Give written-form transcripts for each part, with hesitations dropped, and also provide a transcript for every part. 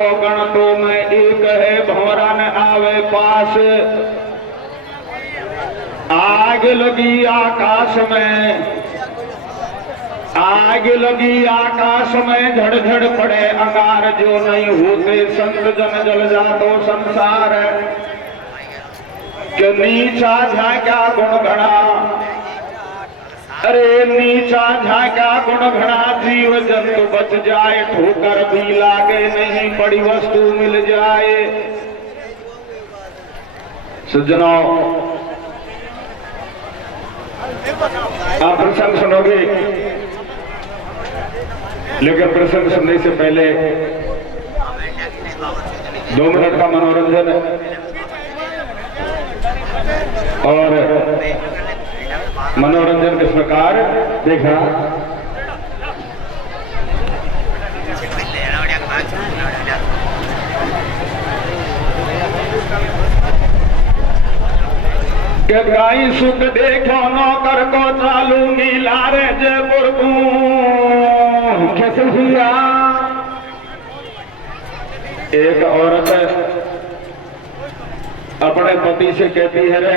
गण तो में एक है भंवरा न आवे पास। आग लगी आकाश में, आग लगी आकाश में, झड़ पड़े अंगार। जो नहीं होते संत जन जल जातो संसार। कि नीचा झांका गुण घड़ा, अरे नीचा झांका गुण घड़ा। जीव जंतु बच जाए, ठोकर भी लागे नहीं, बड़ी वस्तु मिल जाए। सज्जनों, आप प्रसंग सुनोगे, लेकिन प्रसंग सुनने से पहले 2 मिनट का मनोरंजन और मनोरंजन किस प्रकार देखा। के गाई सुख देखो नौकर को चालूंगी लारे जयपुर को। कैसे हुआ? एक औरत अपने पति से कहती है, रे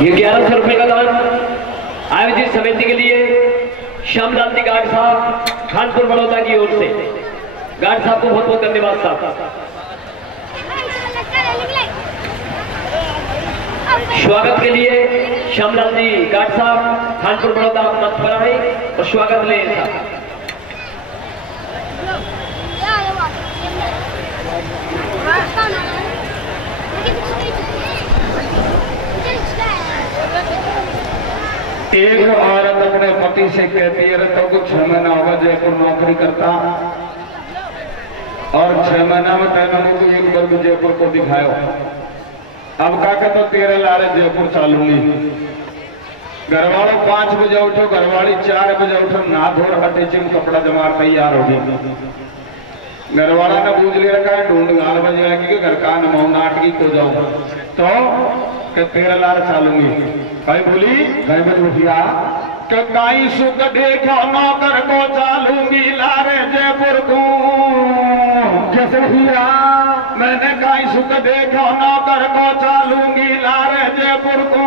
ये 1100 रुपए का दान आयोजित समिति के लिए श्यामलाल जी गार्ड साहब खानपुर बड़ौदा की ओर से। गार्ड साहब को बहुत बहुत धन्यवाद साहब। स्वागत के लिए श्यामलाल जी गार्ड साहब खानपुर बड़ौदा मंच पर आए और स्वागत ले साहब। एक औरत अपने पति से कहती है, तो कुछ 6 महीना होगा जयपुर नौकरी करता और 6 महीना में तैनात को एक बार भी जयपुर को दिखायो। अब का कहता, 13 लारे जयपुर चालूंगी। घरवालों 5 बजे उठो, घरवाली 4 बजे उठो, ना धोर हटे चिम कपड़ा जमा तैयार हो गई। घरवाला ने बूझ ले रखा है, ढूंढ गाल बजे आएगी कि घर का नमो नाटकी को जाओ तो 13 लार चालूंगी। भाई बोली भाई बोलिया कई सुख देखो नौकर को चालूंगी लारे जयपुर को। जैसे हिया मैंने कई सुख देखो नौकर को चालूंगी लारे जयपुर को।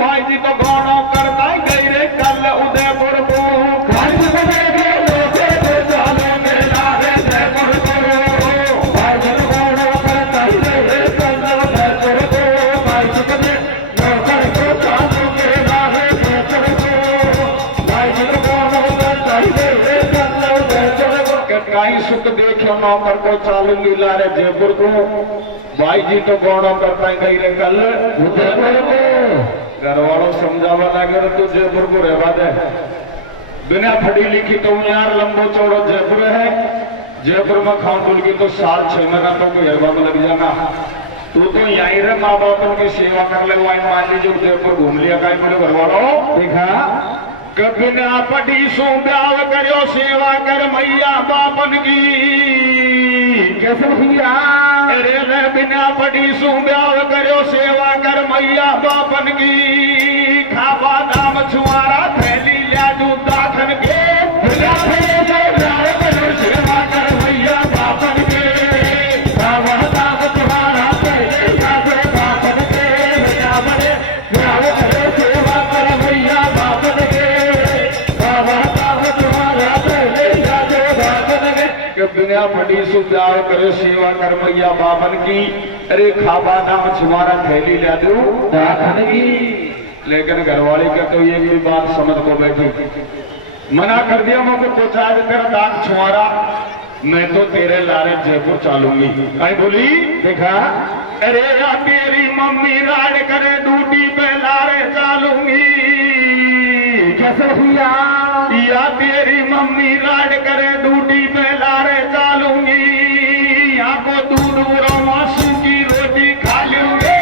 भाई जी तो गौड़ों करता गई रे कल उदयपुर को। भाई जी को सुख देखो नौकर को चालूंगी लारे जयपुर को। भाई जी तो गौड़ों करता गई रे कल उदयपुर को। घर वालों समझावा लगे, तू जयपुर को रहवा दे, बिना पढ़ी लिखी तो यार लंबो चौड़ो जयपुर है। जयपुर में खाऊं की तो 7-6 महीना तो कोई हरवा में लग जाना। तू तो यहीं रहे, माँ बाप की सेवा कर ले। वहीं मान लीजिए जयपुर घूम लिया, कहीं बोले घर वालों देखा कभी ना पढ़ी सो ब्याव करो सेवा कर मैया बापन की। कैसे भैया अरे ले बिना पड़ी सू ब्याह करो सेवा कर मैया बापन की खावा नाम छुआरा थैली लिया जू दाखन के सेवा कर मैया बापन के खावा नाम छुआरा थैली लिया जू दाखन के सेवा कर मैया बापन के खावा नाम छुआरा थैली लिया जू दाखन के बिना फटी सु प्यार करे सेवा कर मैया बाबन की अरे खाबा नाम छुमारा थैली ले दू दाखन की। लेकिन घरवाली का तो ये भी बात समझ को बैठी मना कर दिया मुझको कुछ आज तेरा दाग छुआरा मैं तो तेरे लारे जयपुर चालूंगी। आई बोली देखा अरे या तेरी मम्मी राड करे ड्यूटी पे लारे चालूंगी कैसे भैया या तेरी मम्मी राड करे ड्यूटी पे लारे चालूंगी यहाँ को दूध मासू की रोटी खा लूंगे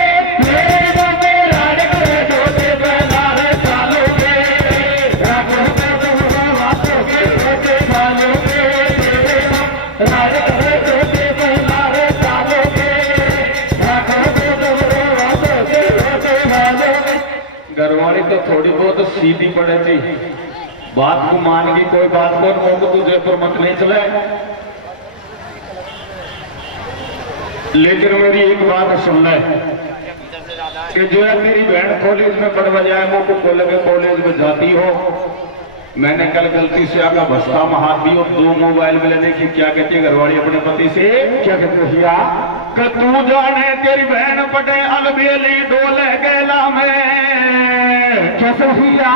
घरवाली तो थोड़ी बहुत सीधी पड़े थी बात को मान की कोई बात को तू जयपुर मत नहीं चले। लेकिन मेरी एक बात सुन ले कि जो है तेरी बहन कॉलेज में पढ़वा जाए वो को कॉलेज में जाती हो मैंने कल गलती से आगा बस्ता महार दी और 2 मोबाइल में लेने की क्या कहती है घरवाली अपने पति से क्या कहती भैया कि तू जाने तेरी बहन पटे अलबेली डोले गेला में कैसे भैया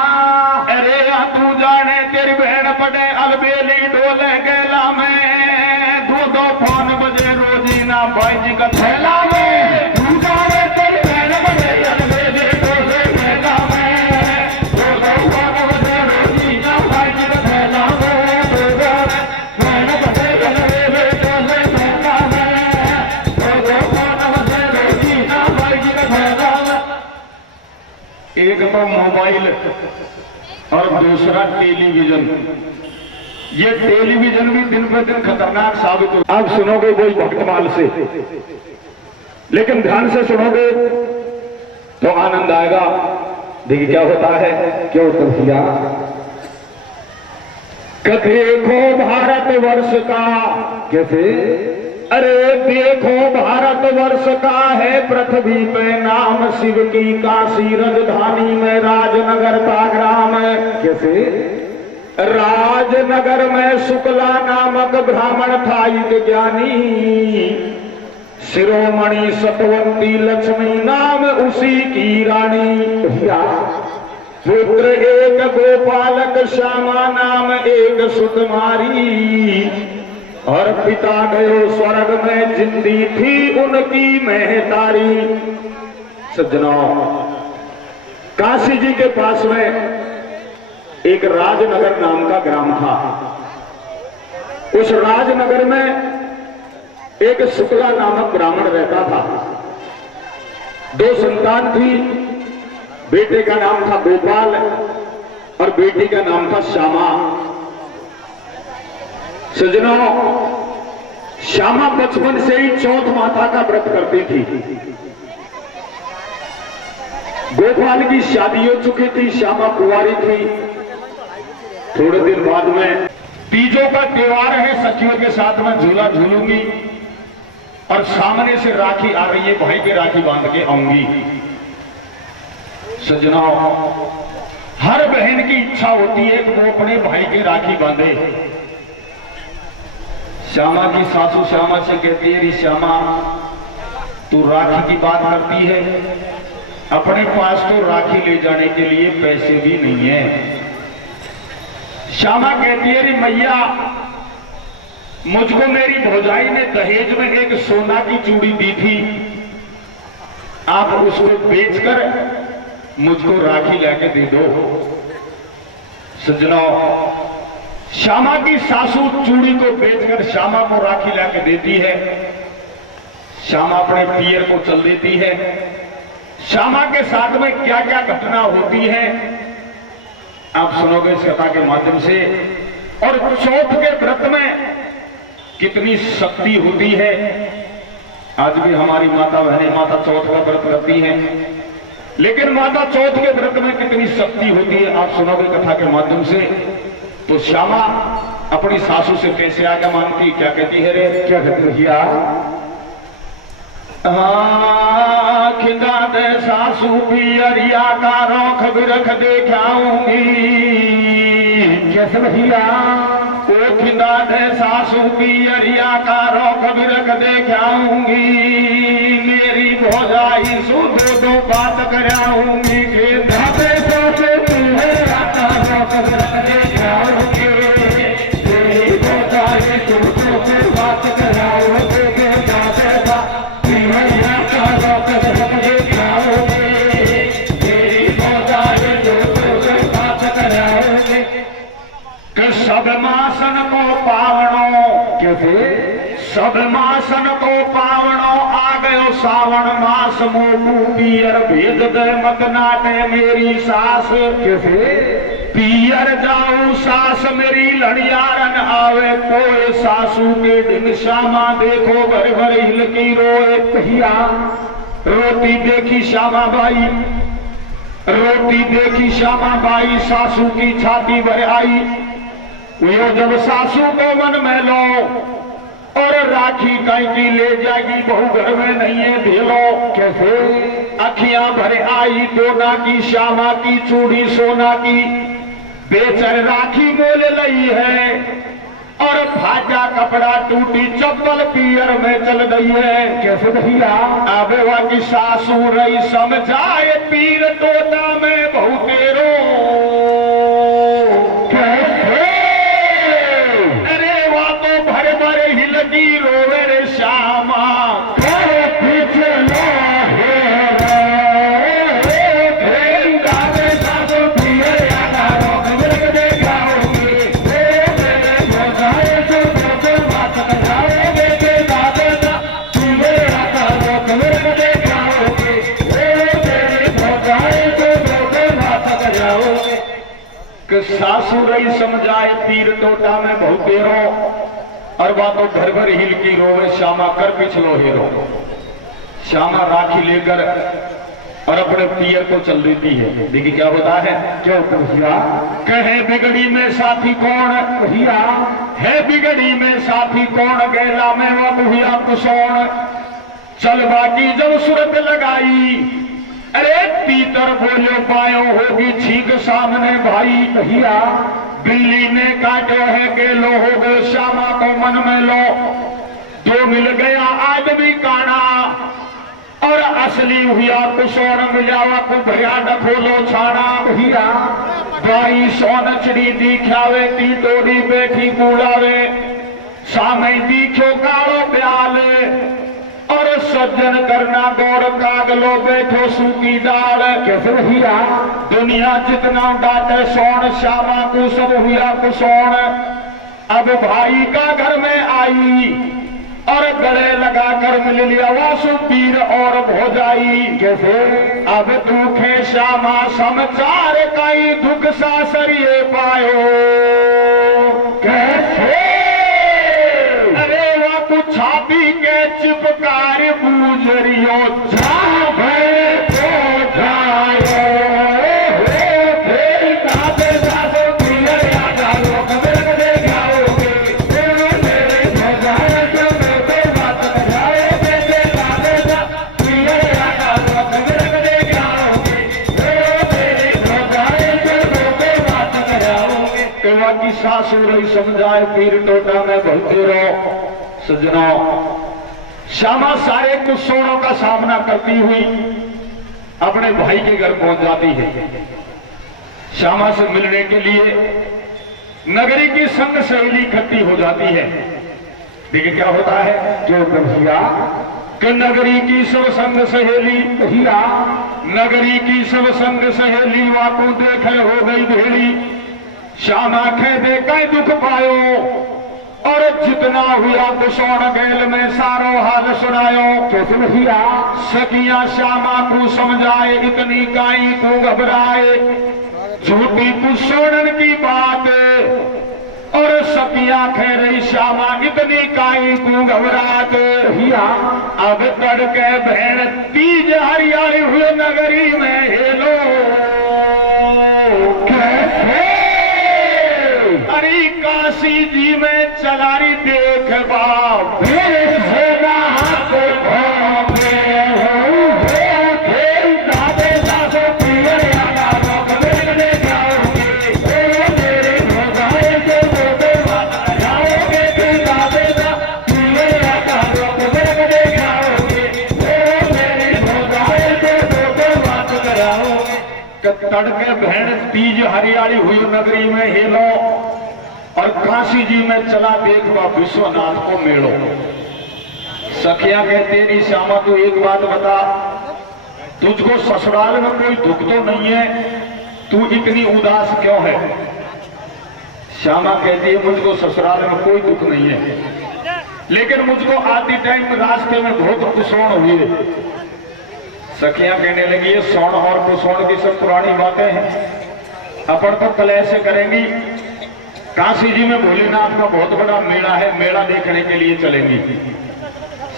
अरे तू जाने तेरी बहन पटे अलबेली डोले गेला में 2 फोन बजे रोजीना भाई जी का थैला में तू जाने तेरी बहन पटे अलबेली डोले गेला में 2 फोन बजे रोजीना भाई जी का थैला में बहन पटे अलबेली डोले गेला में 2 फोन बजे रोजीना भाई जी का थैला में। एक तो मोबाइल और दूसरा टेलीविजन ये टेलीविजन भी दिन पे दिन खतरनाक साबित हो। आप सुनोगे कोई भक्तमाल से लेकिन ध्यान से सुनोगे तो आनंद आएगा। देखिए क्या होता है क्यों भैया देखो भारतवर्ष का कैसे अरे देखो भारतवर्ष का है पृथ्वी पे नाम शिव की काशी राजधानी में राजनगर का ग्राम कैसे राजनगर में शुक्ला नामक ब्राह्मण था एक ज्ञानी शिरोमणि सतवंती लक्ष्मी नाम उसी की रानी पुत्र एक गोपालक श्यामा नाम एक सुकुमारी और पिता गयो स्वर्ग में जिंदी थी उनकी महतारी। सज्जनों काशी जी के पास में एक राजनगर नाम का ग्राम था। उस राजनगर में एक शुक्ला नामक ब्राह्मण रहता था। 2 संतान थी। बेटे का नाम था गोपाल और बेटी का नाम था श्यामा। सज्जनों श्यामा बचपन से ही चौथ माता का व्रत करती थी। गोपाल की शादी हो चुकी थी श्यामा कुंवारी थी। थोड़े दिन बाद में तीजों का त्योहार है सखियों के साथ में झूला झूलूंगी और सामने से राखी आ रही है भाई के राखी बांध के आऊंगी। सज्जनों हर बहन की इच्छा होती है कि वो अपने भाई के राखी बांधे। श्यामा की सासू श्यामा से कहती है श्यामा तू राखी की बात करती है अपने पास तो राखी ले जाने के लिए पैसे भी नहीं है। श्यामा कहती है मैया मुझको मेरी भौजाई ने दहेज में एक सोना की चूड़ी दी थी आप उसको बेचकर मुझको राखी लाके दे दो। सज्जनों श्यामा की सासू चूड़ी को बेचकर श्यामा को राखी लाके देती है। श्यामा अपने पियर को चल देती है। श्यामा के साथ में क्या क्या घटना होती है आप सुनोगे इस कथा के माध्यम से। और चौथ के व्रत में कितनी शक्ति होती है। आज भी हमारी माता बहनें माता चौथ का व्रत करती हैं, लेकिन माता चौथ के व्रत में कितनी शक्ति होती है आप सुनोगे कथा के माध्यम से। तो श्यामा अपनी सासू से कैसे आगे मानती, क्या कहती है रे, क्या कहती भैया, खिंदा दे सासू पियरिया का रोख बिरख देखाऊंगी। कैसे भैया, ओ खिंदा दे सासू पियरिया का रोख बिरख देखाऊंगी। मेरी भौजाई सुधो दो बात कराऊंगी। खिंदा दे सासू पियरिया का रोख बिरख देखाऊंगी। मेरी भौजाई सुधो दो बात कराऊंगी। सब मासन को पावणो, कैसे सब मासन को पावणो, आ गयो सावन मास मोकू पियर भेज दे मत नाटे मेरी सास। कैसे पियर जाऊं सास मेरी लड़ियारन आवे कोई सासू के दिन श्यामा देखो भर भर हिलकी रोए। भैया रोटी देखी श्यामा बाई, रोटी देखी श्यामा बाई सासू की छाती भर आई। वो जब सासू को मन में लो और राखी कहीं की ले जाएगी, बहू घर में नहीं है भेलो। कैसे अखियां भरे आई दोना की श्यामा की चूड़ी सोना की, बेचर राखी बोल रही है और भाजा कपड़ा टूटी चप्पल पियर में चल गई है। कैसे भैया आबे की सासू रही समझाए पीर तोता में बहू तेरो। रोवे रे श्यामा पीछे लो सासू रही समझाए पीर टोटा में बहु तेरो, और बातों घर भर हिल की रोवे श्यामा कर पिछलो हेरो। श्यामा राखी लेकर और अपने पियर को चल देती है। देखिए क्या होता है, क्या भैया कहे बिगड़ी में साथी कौन, भैया है बिगड़ी में साथी कौन, गैला में वह भैया कुसौन। चल बाकी जब सूरत लगाई, अरे पीतर बोलो पायो होगी छीक सामने भाई। भैया बिल्ली ने काटो है गेलो हो गए श्यामा को मन में लो। दो मिल गया आदमी काना और असली हुआ कुशोर मिलावा को भैया डफोलो छाना। भैया बाई सोन चिड़ी दिखावे ती तोड़ी बैठी बुलावे, सामे दिखो कालो ब्याल और सज्जन करना गौर कागलो बैठो सूखी दाल। कैसे भैया दुनिया जितना डाटे सोन श्यामा को सब हुआ कुसोन। अब भाई का घर में आई और गले लगाकर मिल लिया वासु पीर और भोजाई। कैसे अब दुखे श्यामा समाचार कई दुख सासरिए पायो। कैसे छापी के चिपकार बूझरियो जाओ भय तो जाओ। की सासू रही समझाए पीर टोटा में बहुते रहो। सज्जनों श्यामा सारे कुशोणों का सामना करती हुई अपने भाई के घर पहुंच जाती है। श्यामा से मिलने के लिए नगरी की संग सहेली इकट्ठी हो जाती है। देखिए क्या होता है, जो भैया कि नगरी की सब संग सहेली, भैया नगरी की सब संग सहेली वाकू देख हो गई भेड़ी। श्यामा खे दे कई दुख पायो और जितना हुआ कुशोण गैल में सारो हाल सुनायो। कैसे भैया सखिया श्यामा को समझाए इतनी काई को घबराए, झूठी कुशोणन की बात और सकिया कह रही श्यामा इतनी काई तू घबरात हिया। अब तड़के बहन तीज हरियाली हुए नगरी में हेलो कैसे। अरे काशी जी में चलारी देख बाप तड़के बहन तीज हरियाली हुई नगरी में हेलो और काशी जी में चला देखवा विश्वनाथ को मेलो। सखिया कहते नहीं श्यामा तू एक बात बता, तुझको ससुराल में कोई दुख तो नहीं है, तू इतनी उदास क्यों है। श्यामा कहती है मुझको ससुराल में कोई दुख नहीं है, लेकिन मुझको आधी टाइम रास्ते में बहुत कुसौण हुए। सखियां कहने लगी ये सौण और कुसौण की सब पुरानी बातें हैं, अपन तो कलह से करेंगी। काशी जी में भोलेनाथ का बहुत बड़ा मेला है, मेला देखने के लिए चलेंगी।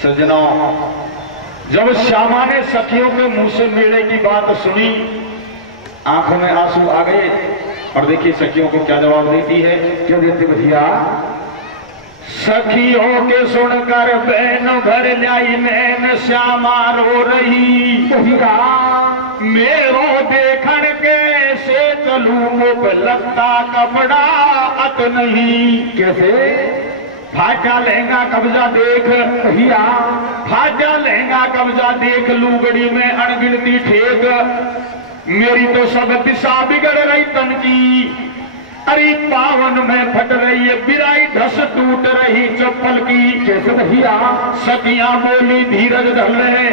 सज्जनों, जब श्यामा ने सखियों के मुंह से मेले की बात सुनी, आंखों में आंसू आ गए। और देखिए सखियों को क्या जवाब देती है। क्यों देती भैया। सखियों के सुनकर बहन भर लाई नैन श्यामा रो रही। मेरो देखन के से चलू मुझ लगता कपड़ा अत नहीं। कैसे। फाजा लहंगा कब्जा देख भैया, फाजा लहंगा कब्जा देख लुगड़ी में अनगिनती ठेक। मेरी तो सब दिशा बिगड़ रही तन की। अरे पावन में फट रही है बिराई ढस टूट रही चप्पल की। कैसे भैया। सकिया बोली धीरज धर ले,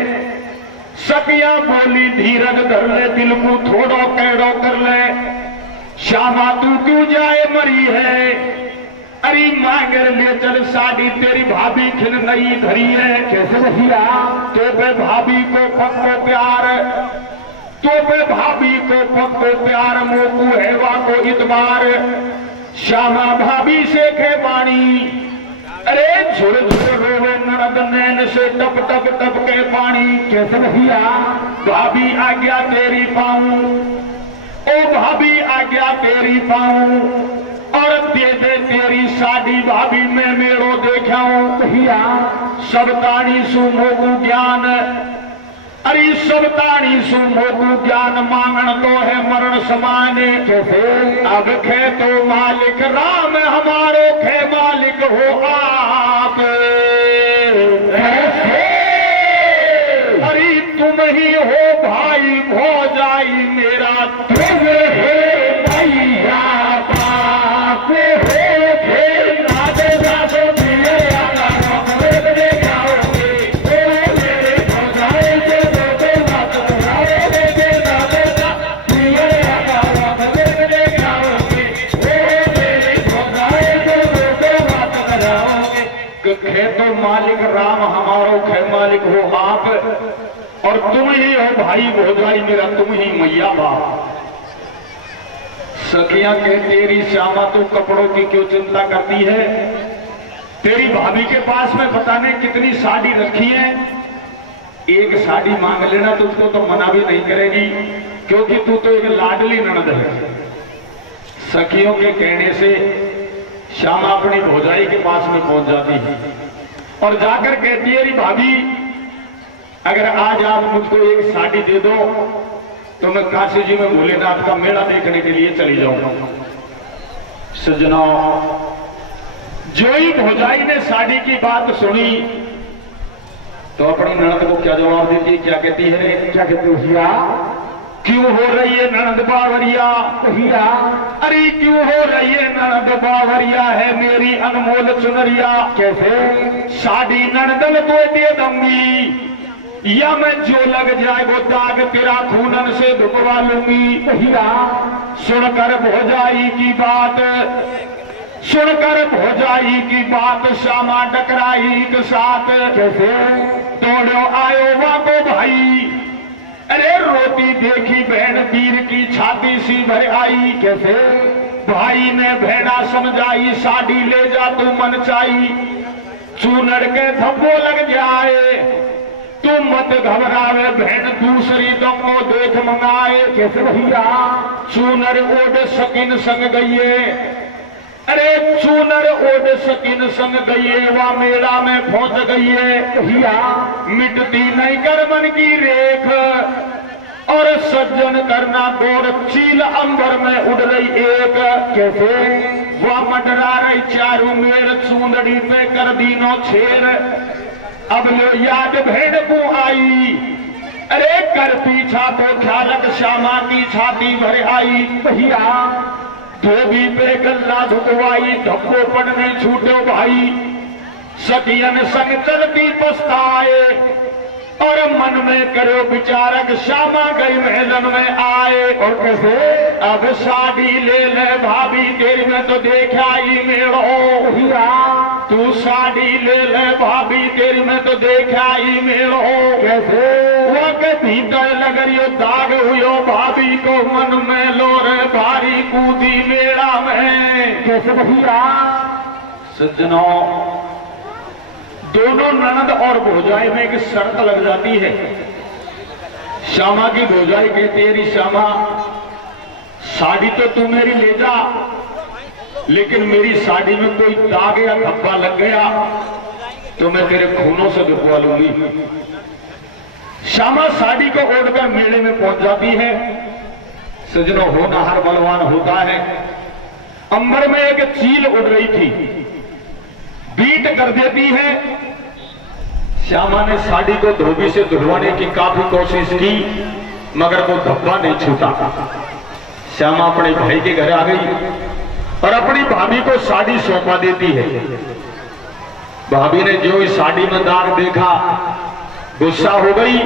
सकिया बोली धीरज धर ले, दिल को थोड़ो कैडो कर ले। श्यामा तू क्यों जाए मरी है। अरे मांगर ले चल साड़ी तेरी भाभी खिल नई धरी है। कैसे भैया। तो पे भाभी को पक्को प्यार, तो पे भाभी को पक्को प्यार, मोकू हैवा को इतबार। श्यामा भाभी से खे पानी। अरे झुर झुर रोवे ननद नैन से टप टप टप के पानी। कैसे भैया। भाभी आज्ञा तेरी पाऊं, ओ भाभी आज्ञा तेरी पाऊं, और दे दे तेरी साड़ी भाभी मैं मेरो देखाऊं। भैया सब ताणी सु मोकू ज्ञान, अरे सब ताणी सु मोकू ज्ञान, मांगन तो है मरण समान। कैसे। अब खे तो मालिक राम हमारो, खे मालिक हो आप। अरे तुम ही हो भाई भौजाई मेरा, तुम हो भैया बाप हो। तो मालिक राम हमारो, खे मालिक हो आप, और तुम ही हो भाई भौजाई मेरा, तुम ही मैया बाप। सखियां के तेरी श्यामा तू कपड़ों की क्यों चिंता करती है। तेरी भाभी के पास में पता नहीं कितनी साड़ी रखी है, एक साड़ी मांग लेना तुझको तो मना भी नहीं करेगी, क्योंकि तू तो एक लाडली ननद है। सखियों के कहने से श्यामा अपनी भौजाई के पास में पहुंच जाती है और जाकर कहती है भाभी अगर आज आप मुझको एक साड़ी दे दो तो मैं काशी जी में भोलेनाथ का मेला देखने के लिए चली जाऊंगा। सज्जनों, जो ही भौजाई ने साड़ी की बात सुनी तो अपनी ननद को क्या जवाब देती है, क्या कहती है। क्या कहती है भैया। क्यों हो रही है ननद बावरिया भैया। अरे क्यों हो रही है ननद बावरिया, है मेरी अनमोल चुनरिया। कैसे। साड़ी ननदल को दे दूंगी या मैं जो लग जाए वो दाग तेरा खूनन से धुपवा लूंगी भैया। सुनकर भौजाई की बात, सुनकर भौजाई की बात श्यामा टकराई के साथ। कैसे। दौड़ो आयो वाको भाई, अरे रोती देखी बहन वीर की छाती सी भर आई। कैसे। भाई ने भेड़ा समझाई, साड़ी ले जा तू मन चाई, चूनर के धब्बो लग जाए, तू मत घबरावे भेड़ दूसरी दमो देख मंगाए। कैसे भैया चूनर ओड सकिन संग गईए, अरे चूनर ओड सकिन संग गईए, वह मेला में पहुंच गईए। भैया मिटती नहीं कर मन की रेख, और सज्जन करना दौड़ चील अंबर में उड़ रही एक। कैसे वह मंडरा रही चारू मेड़, चूंदड़ी पे कर दीनो छेर। अब लो याद भेड़ को आई, अरे कर पीछा तो ख्यालक श्यामा की छाती भर आई। भैया धोबी पे गल्ला धुकवाई, धक्को पड़ नहीं छूटो भाई, सखियन संग चलती पछताए, और मन में करो विचारक श्यामा गई महलन में आए। और कैसे अब शादी ले ले भाभी, तेरी में तो देखा ही मेड़ो। भैया तू साड़ी ले ले भाभी, तेरी में तो देखा ही मेड़ो। कैसे वो के भीतर लग रही दाग हुयो, भाभी को मन में लोरे भारी कूदी मेड़ा में। कैसे भैया सज्जनों, दोनों ननद और भौजाई में एक शर्त लग जाती है। श्यामा की भौजाई कहती है, श्यामा साड़ी तो तू मेरी ले जा, लेकिन मेरी साड़ी में कोई दाग या धब्बा लग गया तो मैं तेरे खूनों से दुखवा लूंगी। श्यामा साड़ी को ओढ़कर मेले में पहुंच जाती है। सजनों होनहार बलवान होता है। अंबर में एक चील उड़ रही थी, बीट कर देती है। श्यामा ने साड़ी को धोबी से धुलवाने की काफी कोशिश की, मगर वो धब्बा नहीं छूटा। श्यामा अपने भाई के घर आ गई और अपनी भाभी को साड़ी सौंपा देती है। भाभी ने जो इस साड़ी में दाग देखा गुस्सा हो गई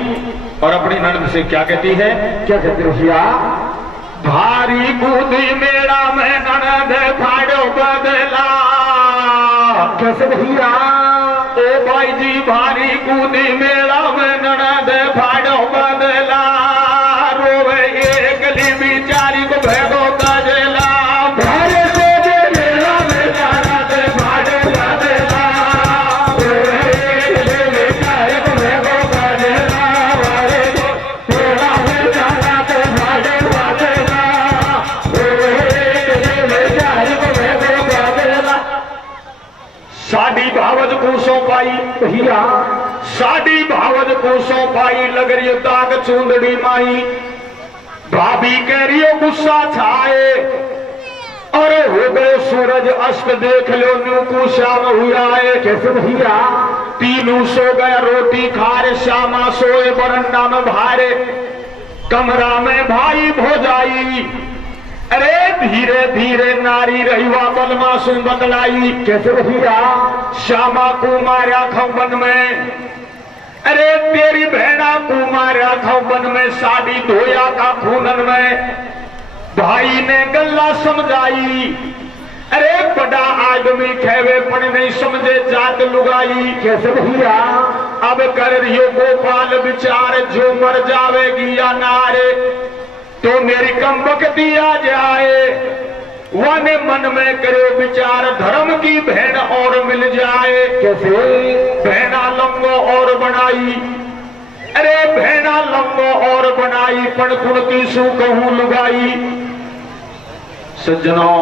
और अपनी ननद से क्या कहती है, क्या कहती है भैया, भारी कूदी मेरा में ननद फाड़ो बदला। कैसे भैया ओ भाई जी, भारी कूदी मेरा में ननद फाड़ो बदला, रोवे एक ली बिचारी को भेगो गजला। भारी कूदी मेरा में ननद फाड़ो बदला, रोवे एक ली बिचारी को भेगो गजला, भारी मेरा में ननद फाड़ो बदला, रोवे एक ली बिचारी को भेगो गजला। साड़ी भावज को सौंपाई भैया, साड़ी भावज को सौंपाई, लग रही दाग चूंदड़ी माई। भाभी कह रही हो गुस्सा छाए, और हो गए सूरज अस्त, देख लो न्यू को शाम हुआ है। कैसे भैया तीनों सो गया रोटी खारे, श्यामा सोए बरंडा में भारे, कमरा में भाई भौजाई, अरे धीरे धीरे नारी रहीवा बलमासू बदलाई। कैसे भैया श्यामा को मारा खौबन में, अरे तेरी बहना को मारा खौबन में, साड़ी धोया का खूनन में। भाई ने गल्ला समझाई, अरे बड़ा आदमी खेवे पर नहीं समझे जात लुगाई। कैसे भैया अब कर रही गोपाल विचार, जो मर जावेगी या नारे तो मेरी कम बकती आ जाए। वाने मन में करे विचार, धर्म की बहन और मिल जाए। कैसे बहना लंबो और बनाई, अरे बहना लंबो और बनाई, पण गुण की सू कहूं लुगाई। सज्जनों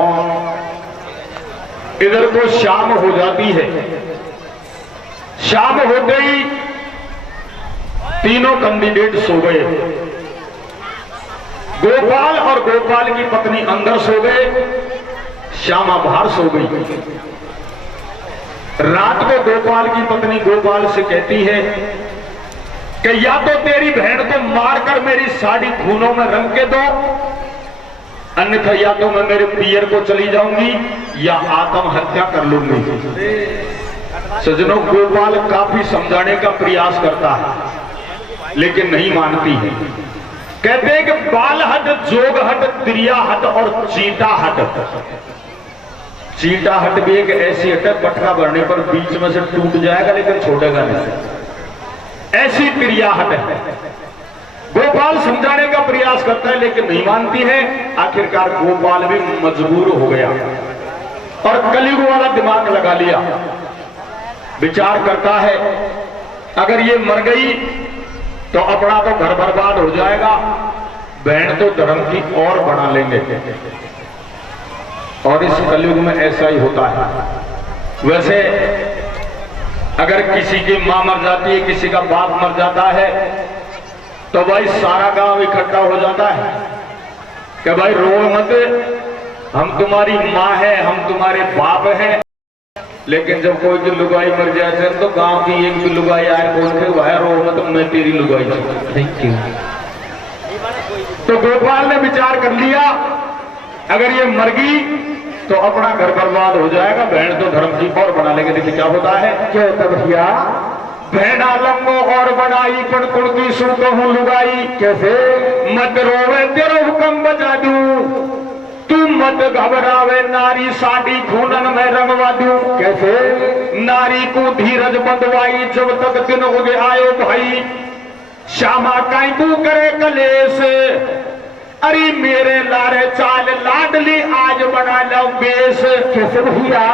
इधर को शाम हो जाती है। शाम हो गई, तीनों कैंडिडेट सो गए। गोपाल और गोपाल की पत्नी अंदर सो गए, श्यामा बाहर सो गई। रात को गोपाल की पत्नी गोपाल से कहती है कि या तो तेरी बहन को मारकर मेरी साड़ी खूनों में रंग के दो, अन्यथा या तो मैं मेरे पियर को चली जाऊंगी या आत्महत्या कर लूंगी। सज्जनों गोपाल काफी समझाने का प्रयास करता है लेकिन नहीं मानती है। कहते हैं कि बाल हट, जोग हट, त्रिया हट और चीटा हट। चीटा हट भी एक ऐसी हट है पटका भरने पर बीच में से टूट जाएगा लेकिन छोड़ेगा नहीं, ऐसी त्रिया हट है। गोपाल समझाने का प्रयास करता है लेकिन नहीं मानती है। आखिरकार गोपाल भी मजबूर हो गया और कलयुग वाला दिमाग लगा लिया। विचार करता है अगर ये मर गई तो अपना तो घर बर्बाद हो जाएगा, बहन तो धर्म की और बना लेंगे। और इस कलयुग में ऐसा ही होता है। वैसे अगर किसी की मां मर जाती है, किसी का बाप मर जाता है, तो भाई सारा गांव इकट्ठा हो जाता है कि भाई रो मत, हम तुम्हारी मां है, हम तुम्हारे बाप हैं। लेकिन जब कोई की लुगाई मर जाए तो गांव की एक भी लुगाई आए बोल के भाई रो मत, मैं तेरी लुगाई हूं। Thank you. तो गोपाल ने विचार कर लिया अगर ये मर गई तो अपना घर बर्बाद हो जाएगा, बहन तो धर्म की और बना लेंगे। देखिए क्या होता है। क्या होता भैया? बहना लंगो और बनाई पण कुड़ की सुन कहूं लुगाई। कैसे? मत रोवे तेरा हुक्म बजा दूं, तू मत घबरावे नारी साड़ी खूनन में रंगवा दूं। कैसे? नारी को धीरज बंधवाई जब तक दिन उगे आयो भाई। श्यामा काई तू करे कलेश, अरे मेरे लारे चाल लाडली आज बना लो बेस। कैसे भैया?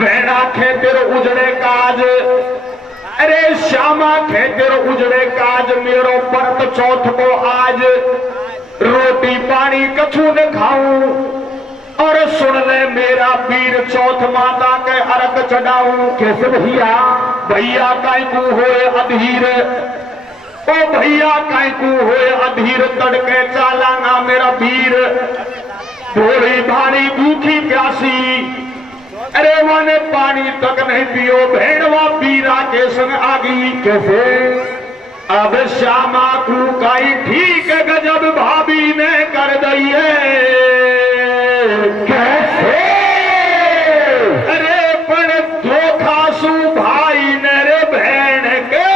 बहना खे तेरे उजड़े काज, अरे श्यामा खे तेरे उजड़े काज। मेरो परत चौथ को आज रोटी पानी कछु न खाऊं, और सुन ले मेरा वीर चौथ माता के अर्घ चढ़ाऊं। कैसे भैया? भैया काई को होए अधीर, ओ भैया काई को होए अधीर, तड़के चालांगा मेरा वीर। भोली भारी भूखी प्यासी, अरे वाने पानी तक नहीं पियो, भेड़वा पीरा के संग आगी। कैसे? अब श्यामा को काई ठीक गजब भाभी ने कर दी है। कैसे? अरे पर धोखा सु भाई ने रे बहन के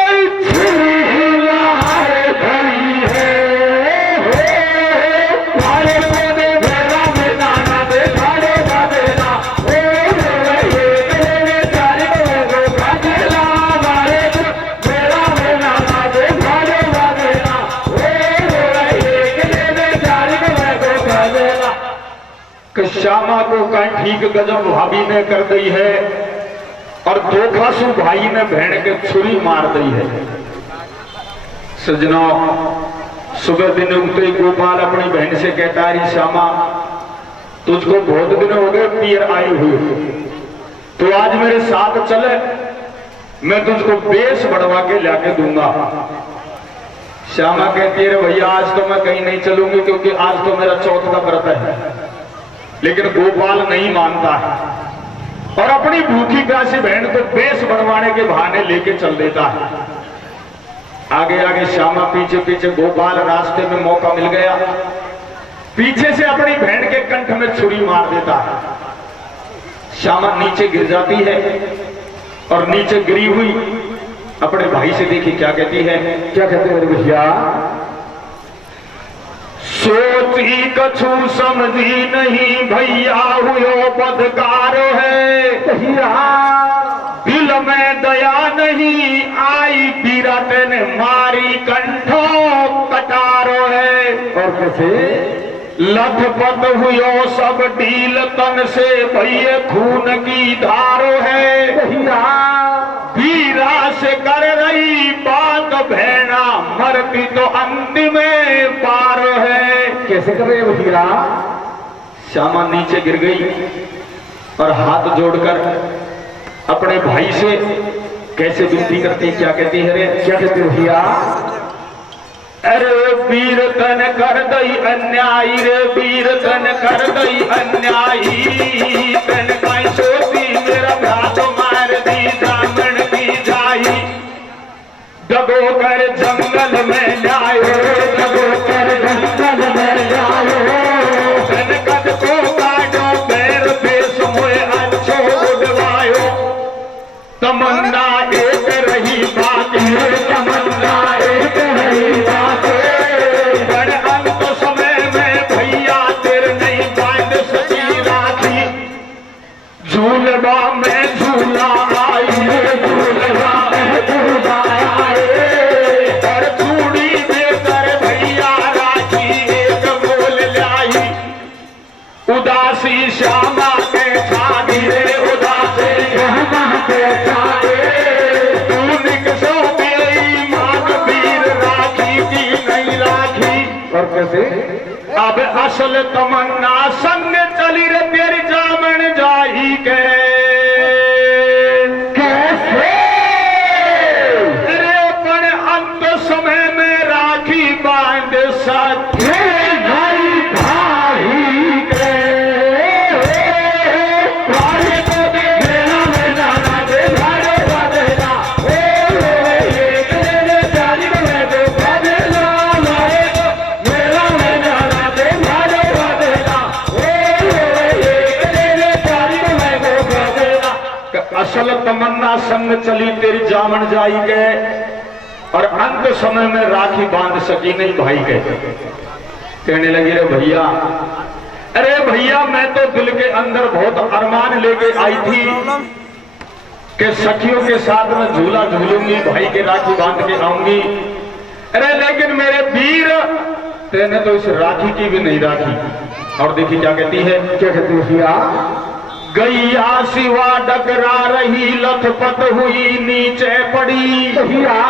श्यामा को कहीं ठीक गजब भाभी ने कर दी है और धोखासु भाई ने बहन के छुरी मार दी है। सजनों, सुबह दिन उगते ही गोपाल अपनी बहन से कहता है श्यामा तुझको बहुत दिन हो गए पीर आई हुई, तो आज मेरे साथ चले, मैं तुझको बेस बढ़वा के लाके दूंगा। श्यामा कहती है भैया आज तो मैं कहीं नहीं चलूंगी क्योंकि आज तो मेरा चौथ का व्रत है। लेकिन गोपाल नहीं मानता है और अपनी भूखी प्यासी बहन को बेस बनवाने के बहाने लेके चल देता है। आगे आगे श्यामा, पीछे पीछे गोपाल। रास्ते में मौका मिल गया, पीछे से अपनी बहन के कंठ में छुरी मार देता है। श्यामा नीचे गिर जाती है और नीचे गिरी हुई अपने भाई से देखी क्या कहती है। क्या कहते हैं भैया? सोची कछु समझी नहीं भैया हुयो बदकार है। भैया दिल में दया नहीं आई, बीरत ने मारी कंठो कटारो है। और कैसे? लथपथ हुयो सब ढील तन से भैया खून की धारो है। भैया वीरा से कर रही बात भेना, मरती तो अंतिम पार है। कैसे कर रहे हैं भैया? श्यामा नीचे गिर गई और हाथ जोड़कर अपने भाई से कैसे विनती करती, क्या कहती है रे? क्या कहते हैं भैया? अरे वीर तन कर दई अन्यायी रे, वीर तन कर दई अन्यायी। तन काई सोती मेरा भ्रात मार दी जामन की जाई। दबो कर जंगल में लायो, दबो कर जंगल में लायो। तन कद को काटो पैर पेश हुए अच्छो उड़वायो। तमन्ना एक रही बात, तमन्ना एक रही बात। बड़े अंत समय में भैया तेरे नहीं बात सची राखी। झूलवा में झूला आई, झूलवा में झूला आए। और चूड़ी देकर उदासी श्यामा के छागी रे उदासी श्यामा के छागे तू निकसो तेरी मात वीर राखी की नहीं राखी। और कैसे अब असल तमन्ना संग चली रे तेरी जामन जाही के कैसे रे पण अंत समय में राखी बांध सके भाई भाई के भाई को दे मेरा मेरा ना दे भाड़े बदला एक तेरे जानी में दे बदला मारे मेरा मेरा ना दे भाड़े बदला एक तेरे जानी में दे बदला। असल तमन्ना संग चली तेरी जामन जाई के और अंत समय में राखी बांध सकी नहीं भाई के। कहने लगी रे भैया, अरे भैया मैं तो दिल के अंदर बहुत अरमान लेके आई थी कि सखियों के साथ में झूला झूलूंगी, भाई के राखी बांध के आऊंगी। अरे लेकिन मेरे वीर तेने तो इस राखी की भी नहीं राखी। और देखी क्या कहती है, क्या कहती है भैया गैया सिवा डगरा रही लथपथ हुई नीचे पड़ी भैया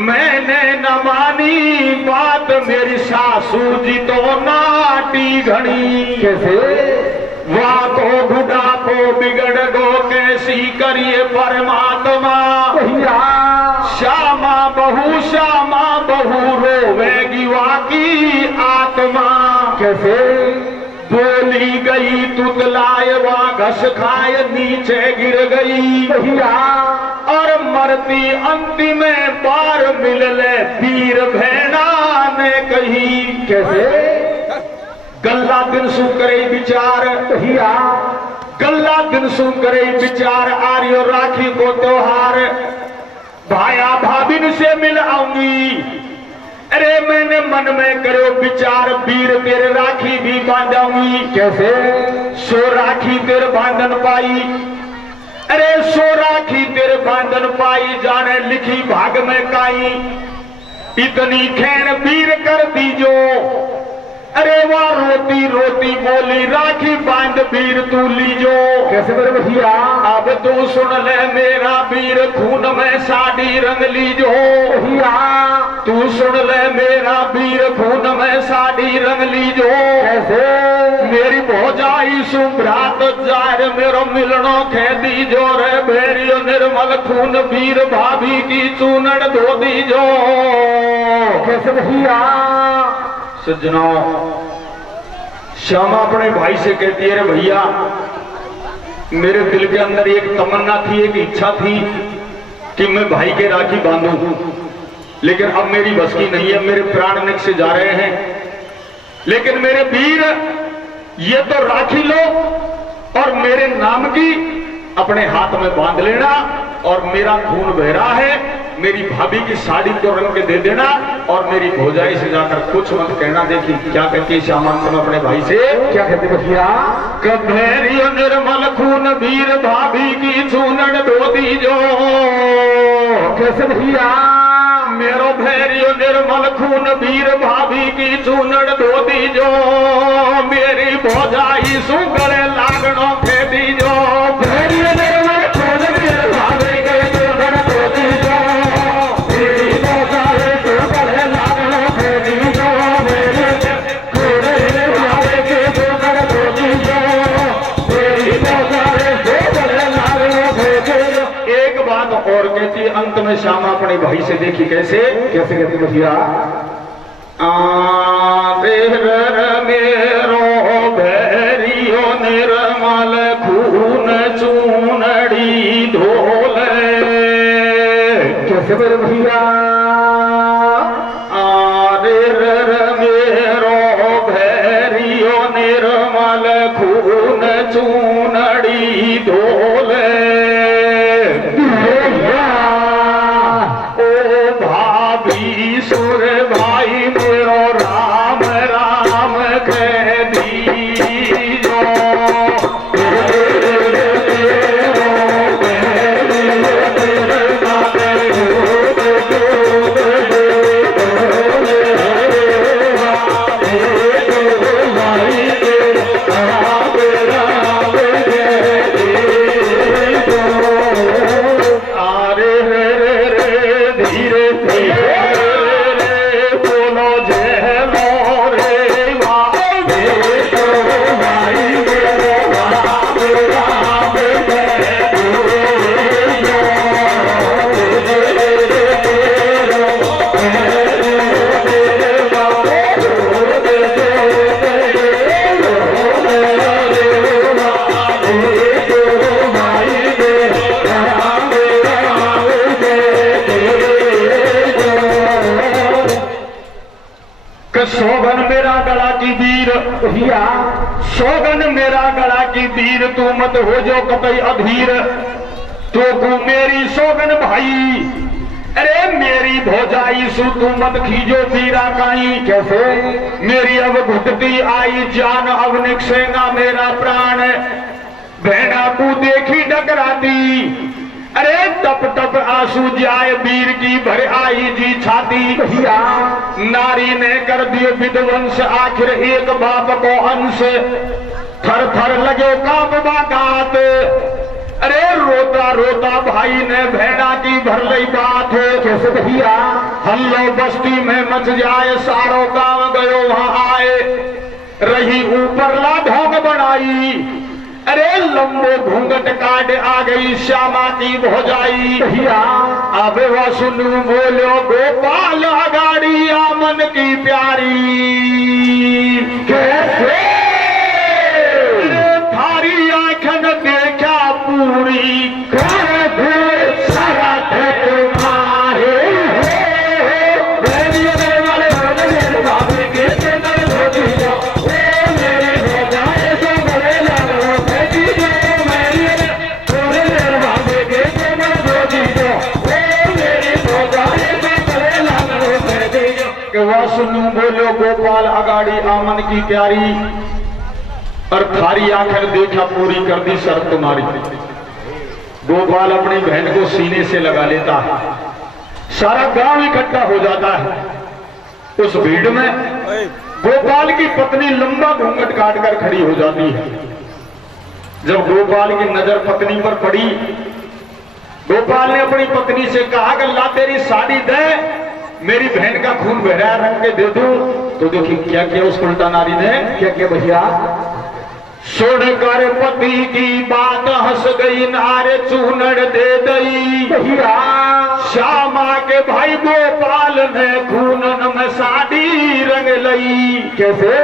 मैंने न मानी बात मेरी सासू जी तो नाटी घड़ी कैसे वाह को बुढ़ा को बिगड़ गो कैसी करिए परमात्मा भैया श्यामा बहू रोवेगी वाकी आत्मा। कैसे बोली गई तुतलाए वहाँ घस खाए नीचे गिर गई भैया और मरती अंतिम बार मिलले वीर भेना ने कही। कैसे गल्ला दिन सु करे विचार भैया गल्ला दिन सु करे विचार आर्यो राखी को त्योहार भाया भाभिन से मिल आऊंगी। अरे मैंने मन में करो विचार वीर तेरे राखी भी बांधाऊंगी। कैसे सो राखी तेरे बांधन पाई अरे सो राखी तेरे बांधन पाई जाने लिखी भाग में काई इतनी खैर वीर कर दीजो। अरे वाह रोती रोती बोली राखी बांध वीर तू लीजो। कैसे मेरे भैया अब तू सुन ले मेरा वीर खून में साड़ी रंग लीजो। भैया तू सुन ले मेरा वीर खून में साड़ी रंग लीजो। कैसे मेरी भौजाई सुभ्रात जार मेरो मिलनो खे दीजो रे भेरियो निर्मल खून वीर भाभी की चूनड़ धो दीजो। कैसे भैया सज्जनों श्यामा अपने भाई से कहती है रे भैया मेरे दिल के अंदर एक तमन्ना थी एक इच्छा थी कि मैं भाई के राखी बांधूं लेकिन अब मेरी बस की नहीं है मेरे प्राण निक से जा रहे हैं। लेकिन मेरे वीर ये तो राखी लो और मेरे नाम की अपने हाथ में बांध लेना और मेरा खून बह रहा है मेरी भाभी की साड़ी को रंग के दे देना और मेरी भौजाई से जाकर कुछ मत कहना। देखी क्या कहती है श्यामा अपने भाई से क्या कहते भैया कभेरियो निर्मल खून वीर भाभी की चूनड़ धो दीजो। कैसे भैया मेरो भैरियो निर्मल खून वीर भाभी की चूनड़ धो दीजो। मेरी भौजाई सु गले लागणो खे दीजो। भैरियो निर्मल खून वीर भाभी की चूनड़ धो दीजो। मेरी भौजाई सु गले लागणो खे दीजो। मेरी खून वीर भाभी की चूनड़ धो दीजो। मेरी भौजाई सु गले लागणो खे दीजो। एक बात और कहती है अंत में श्यामा अपने भाई से देखी कैसे कैसे कहते भैया मेरो भैरियो निर्मल खून चूनड़ी धोले। कैसे मेरे भैया मेरो भैरियो निर्मल खून चूनड़ी धोले। ओ भाभी सुर भाई मेरो राम सोगन मेरा गला की वीर भैया सोगन मेरा गला की वीर तू मत हो जो कतई अधीर तो को मेरी सोगन भाई अरे मेरी भौजाई सु तू मत खींचो पीरा काई कैसे मेरी अब घुटती आई जान अब निकसेगा मेरा प्राण बहना को देखी डकराती अरे टप टप आंसू जाए वीर की भर आई जी छाती भैया नारी ने कर दिए विध्वंस आखिर एक बाप को अंश थर थर लगे कांप बागात अरे रोता रोता भाई ने भेड़ा की भर लई बात कैसे भैया हल्लो बस्ती में मच जाए सारो गांव गयो वहां आए रही ऊपर ला ढोंग बनाई अरे लंबो घूंघट काट आ गई श्यामा की भौजाई भैया अब वह सुनू बोलो गोपाल अगाड़ी आमन की प्यारी कैसे थारी आंखन देखा पूरी सारा तुम्हारे सुनू बोलो गोपाल अगाड़ी आमन की प्यारी और थारी आंखन देखा पूरी कर दी सर तुम्हारी गोपाल अपनी बहन को सीने से लगा लेता है सारा गांव इकट्ठा हो जाता है उस भीड़ में गोपाल की पत्नी लंबा घूंघट काट कर खड़ी हो जाती है जब गोपाल की नजर पत्नी पर पड़ी गोपाल ने अपनी पत्नी से कहा कि ला तेरी साड़ी दे मेरी बहन का खून बहरा रंग के दे दूं तो देखिए क्या किया उस उल्टा नारी ने क्या क्या भैया सुनकर पति की बात हंस गई नारे चूनड़ दे दई भैया श्यामा के भाई गोपाल ने खूनन में साड़ी रंग लई कैसे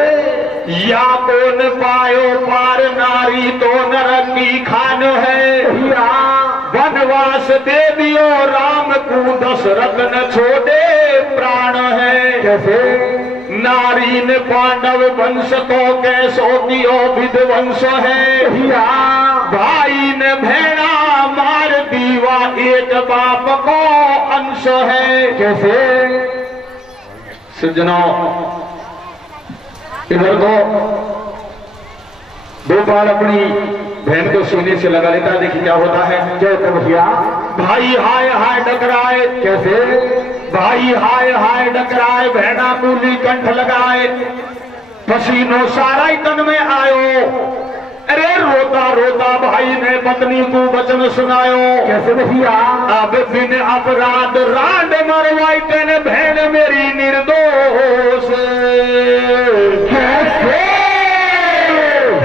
या कौन पायो पार नारी तो नरक की खान है भैया वनवास दे दियो राम को दशरथ न छोड़े प्राण है कैसे नारी ने पांडव वंश को कैसो कियो विध्वंस है भैया भाई ने भेड़ा मार दीवा एक बाप को अंश है कैसे सज्जनों इधर को गोपाल अपनी बहन को सीने से लगा लेता है देखिए क्या होता है क्या होता भैया भाई हाय हाय डकराए कैसे भाई हाय हाय डकराए भेड़ा कूली कंठ लगाए पसीनो सारा ही तन में आयो अरे रोता रोता भाई ने पत्नी को वचन सुनायो कैसे भैया अब बिन अपराध राड मरवाई तेने बहन मेरी निर्दोष कैसे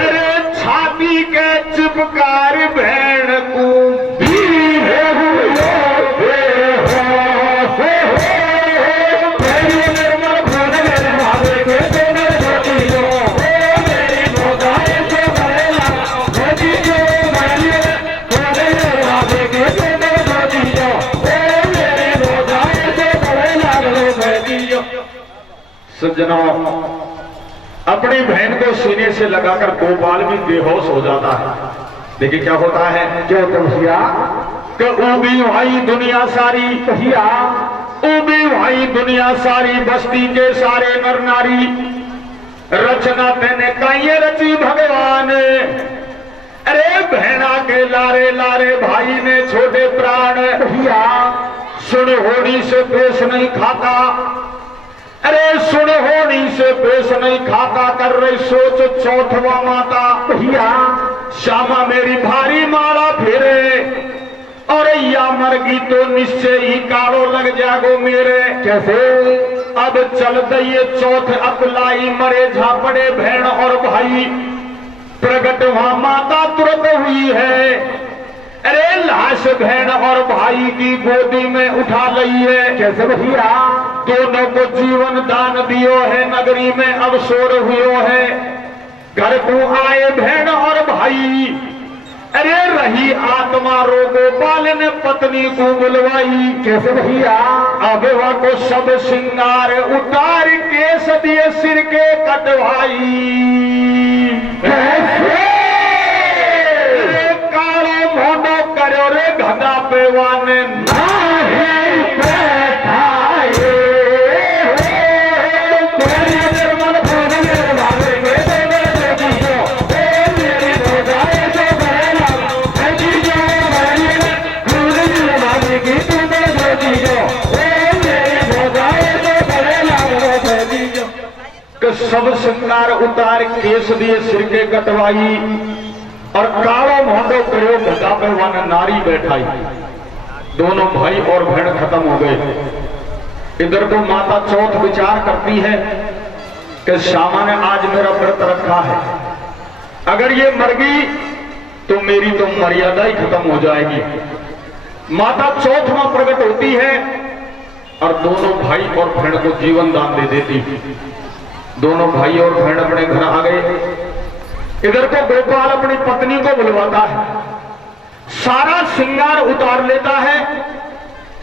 अरे छाती के चिपकार बहन को सज्जनों अपनी बहन को सीने से लगाकर गोपाल भी बेहोश हो जाता है देखिए क्या होता है क्या होता भैया कि उबी भाई दुनिया सारी भैया उबी भाई दुनिया सारी बस्ती के सारे नर नारी रचना तेने काइये रची भगवान अरे बहना के लारे लारे भाई ने छोटे प्राण भैया सुन होनी से पेश नहीं खाता अरे सुन होनी से पेश नहीं खाता कर रही सोच चौथवा माता भैया श्यामा मेरी भारी माला फेरे और या मरगी तो निश्चय ही कालो लग जागो मेरे कैसे अब चल दइए चौथ अपलाई मरे झापड़े बहन और भाई प्रगट वहां माता तुरंत हुई है अरे लाश बहन और भाई की गोदी में उठा लई है कैसे भैया दोनों को जीवन दान दियो है नगरी में अवसर हुए है घर को आए बहन और भाई अरे रही आत्मा रो गोपाल ने पत्नी को बुलवाई। कैसे भैया? अबे वह को सब श्रृंगार उतार केस दिए सिर के कटवाई। कैसे? कालो मोटो करो रे गधा पे वाने नाही बैठाए तेरी निर्मल भोग में भागेंगे तेरे बेटी को मेरी भोगाए तो बरेला बेटी जो मेरी खुद दिल भागेगी तू मेरे बेटी को मेरी भोगाए तो बरेला बेटी जो कि सब श्रृंगार उतार केस दिए सिर के कटवाई और कालो मोटो करो गधा पे वाने नारी बैठाई। दोनों भाई और बहन खत्म हो गए। इधर को माता चौथ विचार करती है कि श्यामा ने आज मेरा व्रत रखा है, अगर ये मर गई तो मेरी तो मर्यादा ही खत्म हो जाएगी। माता चौथ में प्रकट होती है और दोनों भाई और बहन को जीवन दान दे देती। दोनों भाई और बहन अपने घर आ गए। इधर को गोपाल अपनी पत्नी को बुलवाता है, सारा श्रृंगार उतार लेता है,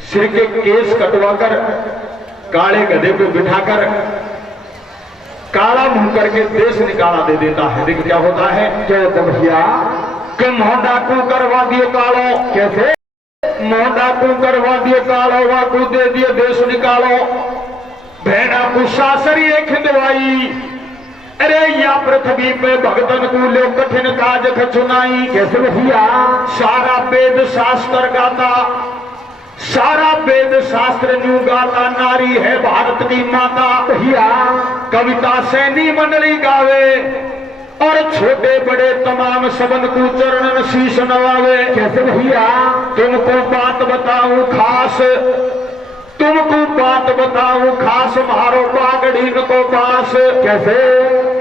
सिर के केस कटवाकर काले गधे पे बिठाकर काला मुंह करके देश निकाला दे देता है। देख क्या होता है? क्या भैया? कि मोहडा को करवा दियो कालो। कैसे? मोहडा को करवा दियो कालो, वाकू दे दियो देश निकालो। भेड़ा को सासरी खिंदवाई। अरे या पृथ्वी पे भगतन को लो कठिन काज खचुनाई। कैसे भैया? सारा वेद शास्त्र गाता, सारा वेद शास्त्र न्यू गाता, नारी है भारत की माता। भैया कविता सैनी मंडली गावे और छोटे बड़े तमाम सबन को चरणन शीश नवावे। कैसे भैया? तुमको बात बताऊं खास, तुमको बात बताऊं खास, मारो बागड़ी को पास। कैसे?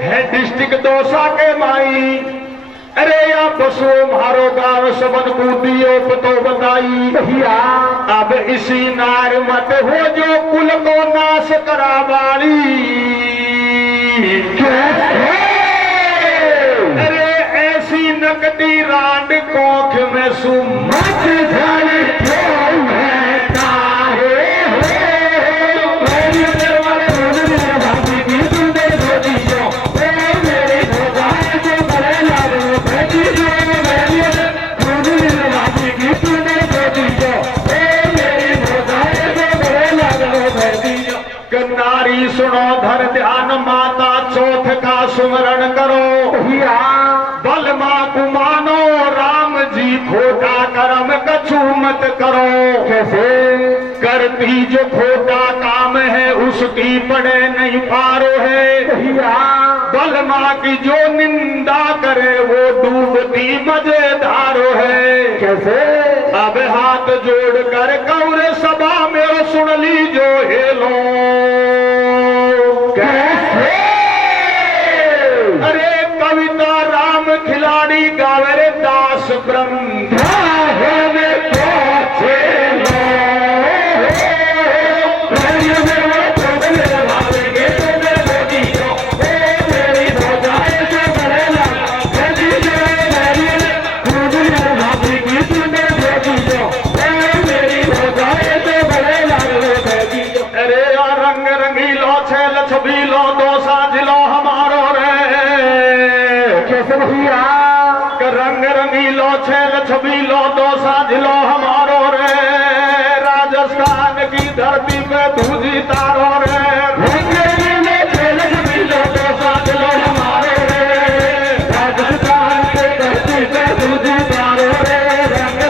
है डिस्ट्रिक्ट दौसा के माई। अरे या बसो मारो गांव सबन को दियो तो बताई। भैया अब इसी नार मत हो जो कुल को नाश करा वाली। कैसे? अरे ऐसी नकटी रांड कोख में सुम मत जाने क्यों बैठा है मेरी निर्मल भोग में भागेगी तू मेरे बेटी को मेरी भोगाए तो बरेला बेटी जो मेरी खुद दिल भागेगी तू मेरे बेटी को मेरी भोगाए तो बरेला बेटी जो। नारी सुनो धर ध्यान, माता चौथ का सुमरण करो। भैया बल मां को मानो, राम जी खोटा कर्म कछु मत करो। कैसे? करती जो खोटा काम है उसकी पड़े नहीं पारो है। भैया बल मां की जो निंदा करे वो डूबती मजेदारो है। कैसे? अब हाथ जोड़ कर कौर सभा में सुन ली जो हेलो। कैसे? अरे कविता राम खिलाड़ी गावे दास ब्रह्म छबीलो दो साजिलो हमारो रे। कैसे भैया? रंग रंगीलो छेल छबीलो दो साजिलो हमारो रे। राजस्थान की धरती पे धूजी तारो रे। रंग रंगीलो छेल छबीलो दो साजिलो हमारो रे। राजस्थान की धरती पे धूजी तारो रे। रंग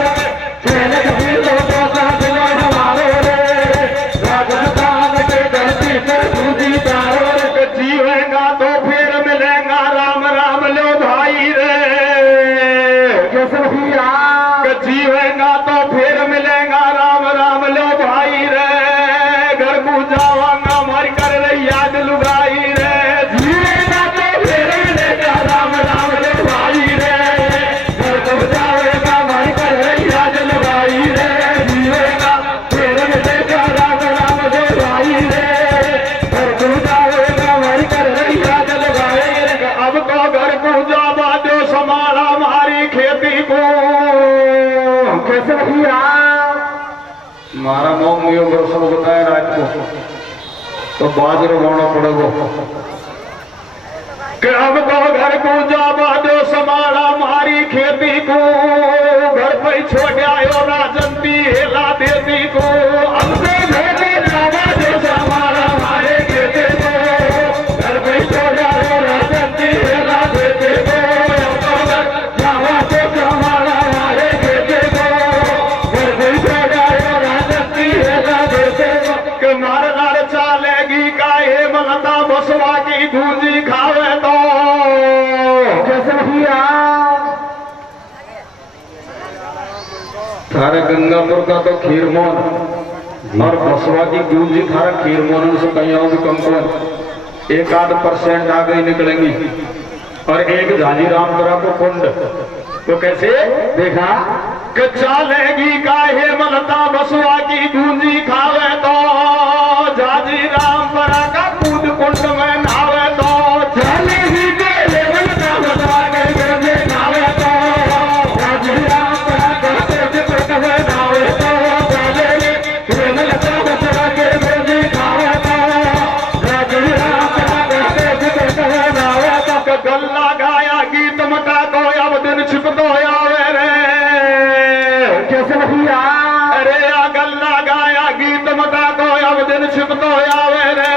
छेल छबीलो दो साजिलो हमारो रे। राजस्थान की धरती पे धूजी तारो रे। जीवेगा तो फिर मिलेगा राम राम लो भाई रे। कैसे भैया? जीवेगा तो फिर मिलेगा राम राम लो भाई रे। घर को जावांगा मर कर रही याद लुगाई रे। जीवेगा तो फिर मिलेगा राम राम लो भाई रे। घर को जावेगा मर कर रही याद लुगाई रे। जीवेगा फिर मिलेगा राम राम लो भाई रे। घर को जावेगा मर कर रही याद लुगाई मारा मोम यो बरसों बताया रात को तो बाजरो गाना पड़ेगा कि अब तो घर को जावा दो समारा मारी खेती को घर पे छोड़ आयो राजंती हेला देती को अब तो घर को जावा दो समारा मारी खेती को घर पे छोड़ आयो राजंती हेला देती को अब तो घर जावा दो समारा मारी खेती को घर पे छोड़ आयो राजंती हेला देती को कि मार नार चालेगी काहे मलता बसवा की गूंजी खावे तो थारे गंगापुर का तो खीरमोन और बसवा की गूंजी थारा खीरमोन से कहीं भी कम कौन 1-8% आ गई निकलेंगी और एक झाजीरामपुरा को कुंड तो कैसे देखा कि चालेगी काहे मलता बसवा की गूंजी खावे तो झाजीरामपुरा का कूद कुंड में नावे तो चालेगी काहे मलता बसवा की गूंजी खावे तो झाजीरामपुरा का कूद कुंड में नावे तो चालेगी काहे मलता बसवा की गूंजी खावे तो झाजीरामपुरा का कूद कुंड में नावे तो गल्ला गाया गीत मका को अब दिन छिप तो आवे रे कैसे भैया अरे गल्ला गाया गीत मका को अब दिन छिप तो आवे रे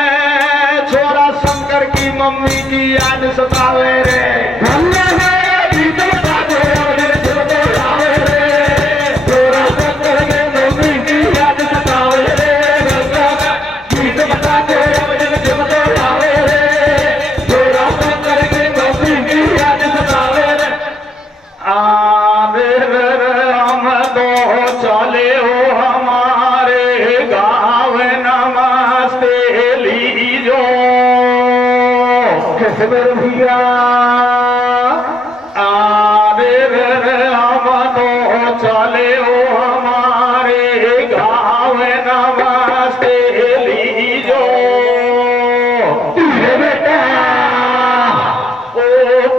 छोरा शंकर की मम्मी की याद सतावे रे गल्ला गाया गीत मका को अब दिन छिप तो आवे रे छोरा शंकर की मम्मी की याद सतावे रे गल्ला गीत मका को अब दिन छिप तो आवे रे छोरा शंकर की मम्मी की याद सतावे रे आवे राम दो चले हो हमारे गाँव नमस्ते लीजो कैसे मेरे भैया आवे राम दो चले हो हमारे गाँव नमस्ते लीजो बेटा ओ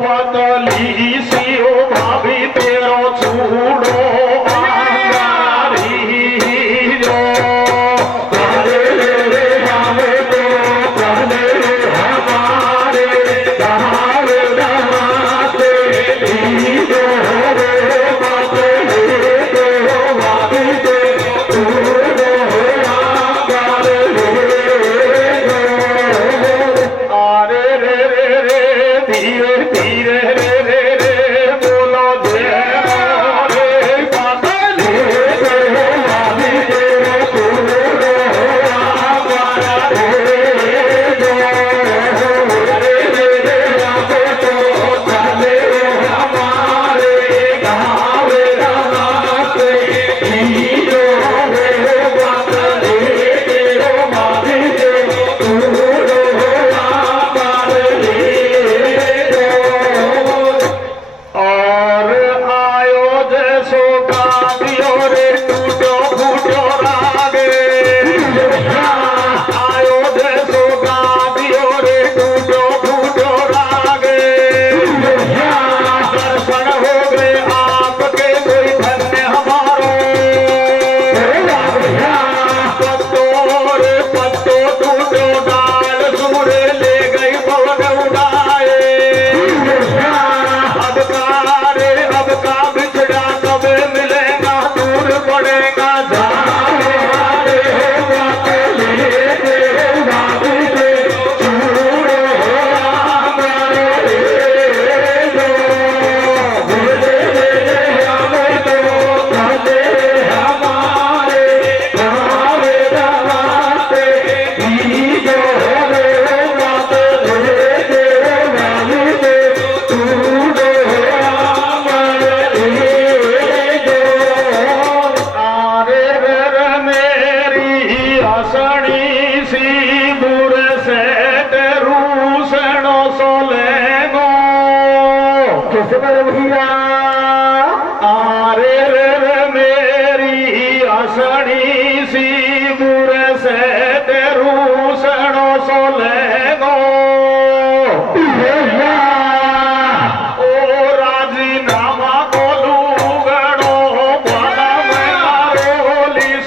पतली सी ओ भाभी तेरो छूड़ो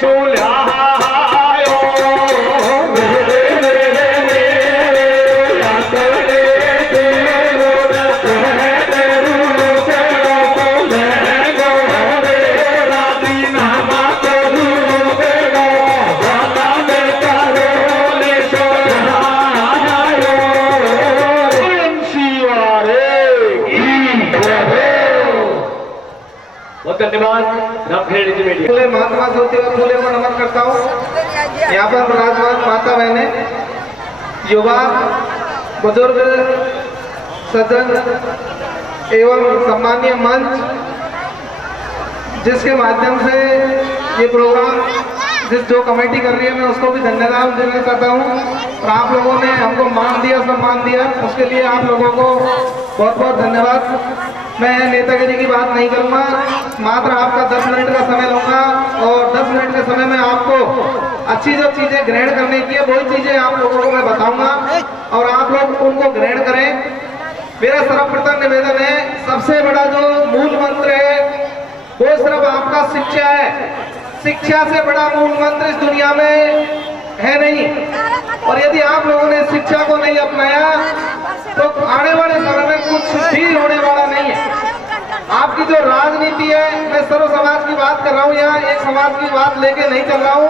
सुलहा धन्यवाद। रामखेड़ी जी मीडिया। फूले महात्मा ज्योतिबा फूले को नमन करता हूँ। यहाँ पर विराजमान माता बहने, युवा, बुजुर्ग, सज्जन एवं सम्मानीय मंच, जिसके माध्यम से ये प्रोग्राम जो कमेटी कर रही है मैं उसको भी धन्यवाद देना चाहता हूँ। और आप लोगों ने हमको मान दिया, सम्मान दिया, उसके लिए आप लोगों को बहुत बहुत धन्यवाद। मैं नेतागिरी की बात नहीं करूँगा, मात्र आपका 10 मिनट का समय लूँगा और 10 मिनट के समय में आपको अच्छी जो चीज़ें ग्रहण करने की है वही चीज़ें आप लोगों को मैं बताऊँगा और आप लोग उनको ग्रहण करें। मेरा सर्वप्रथम निवेदन है, सबसे बड़ा जो मूल मंत्र है वो सिर्फ आपका शिक्षा है। शिक्षा से बड़ा मूल मंत्र इस दुनिया में है नहीं। और यदि आप लोगों ने शिक्षा को नहीं अपनाया तो आने वाले समय में कुछ भी होने वाला नहीं है। आपकी जो राजनीति है, मैं सर्व समाज की बात कर रहा हूँ, यहाँ एक समाज की बात लेके नहीं चल रहा हूँ,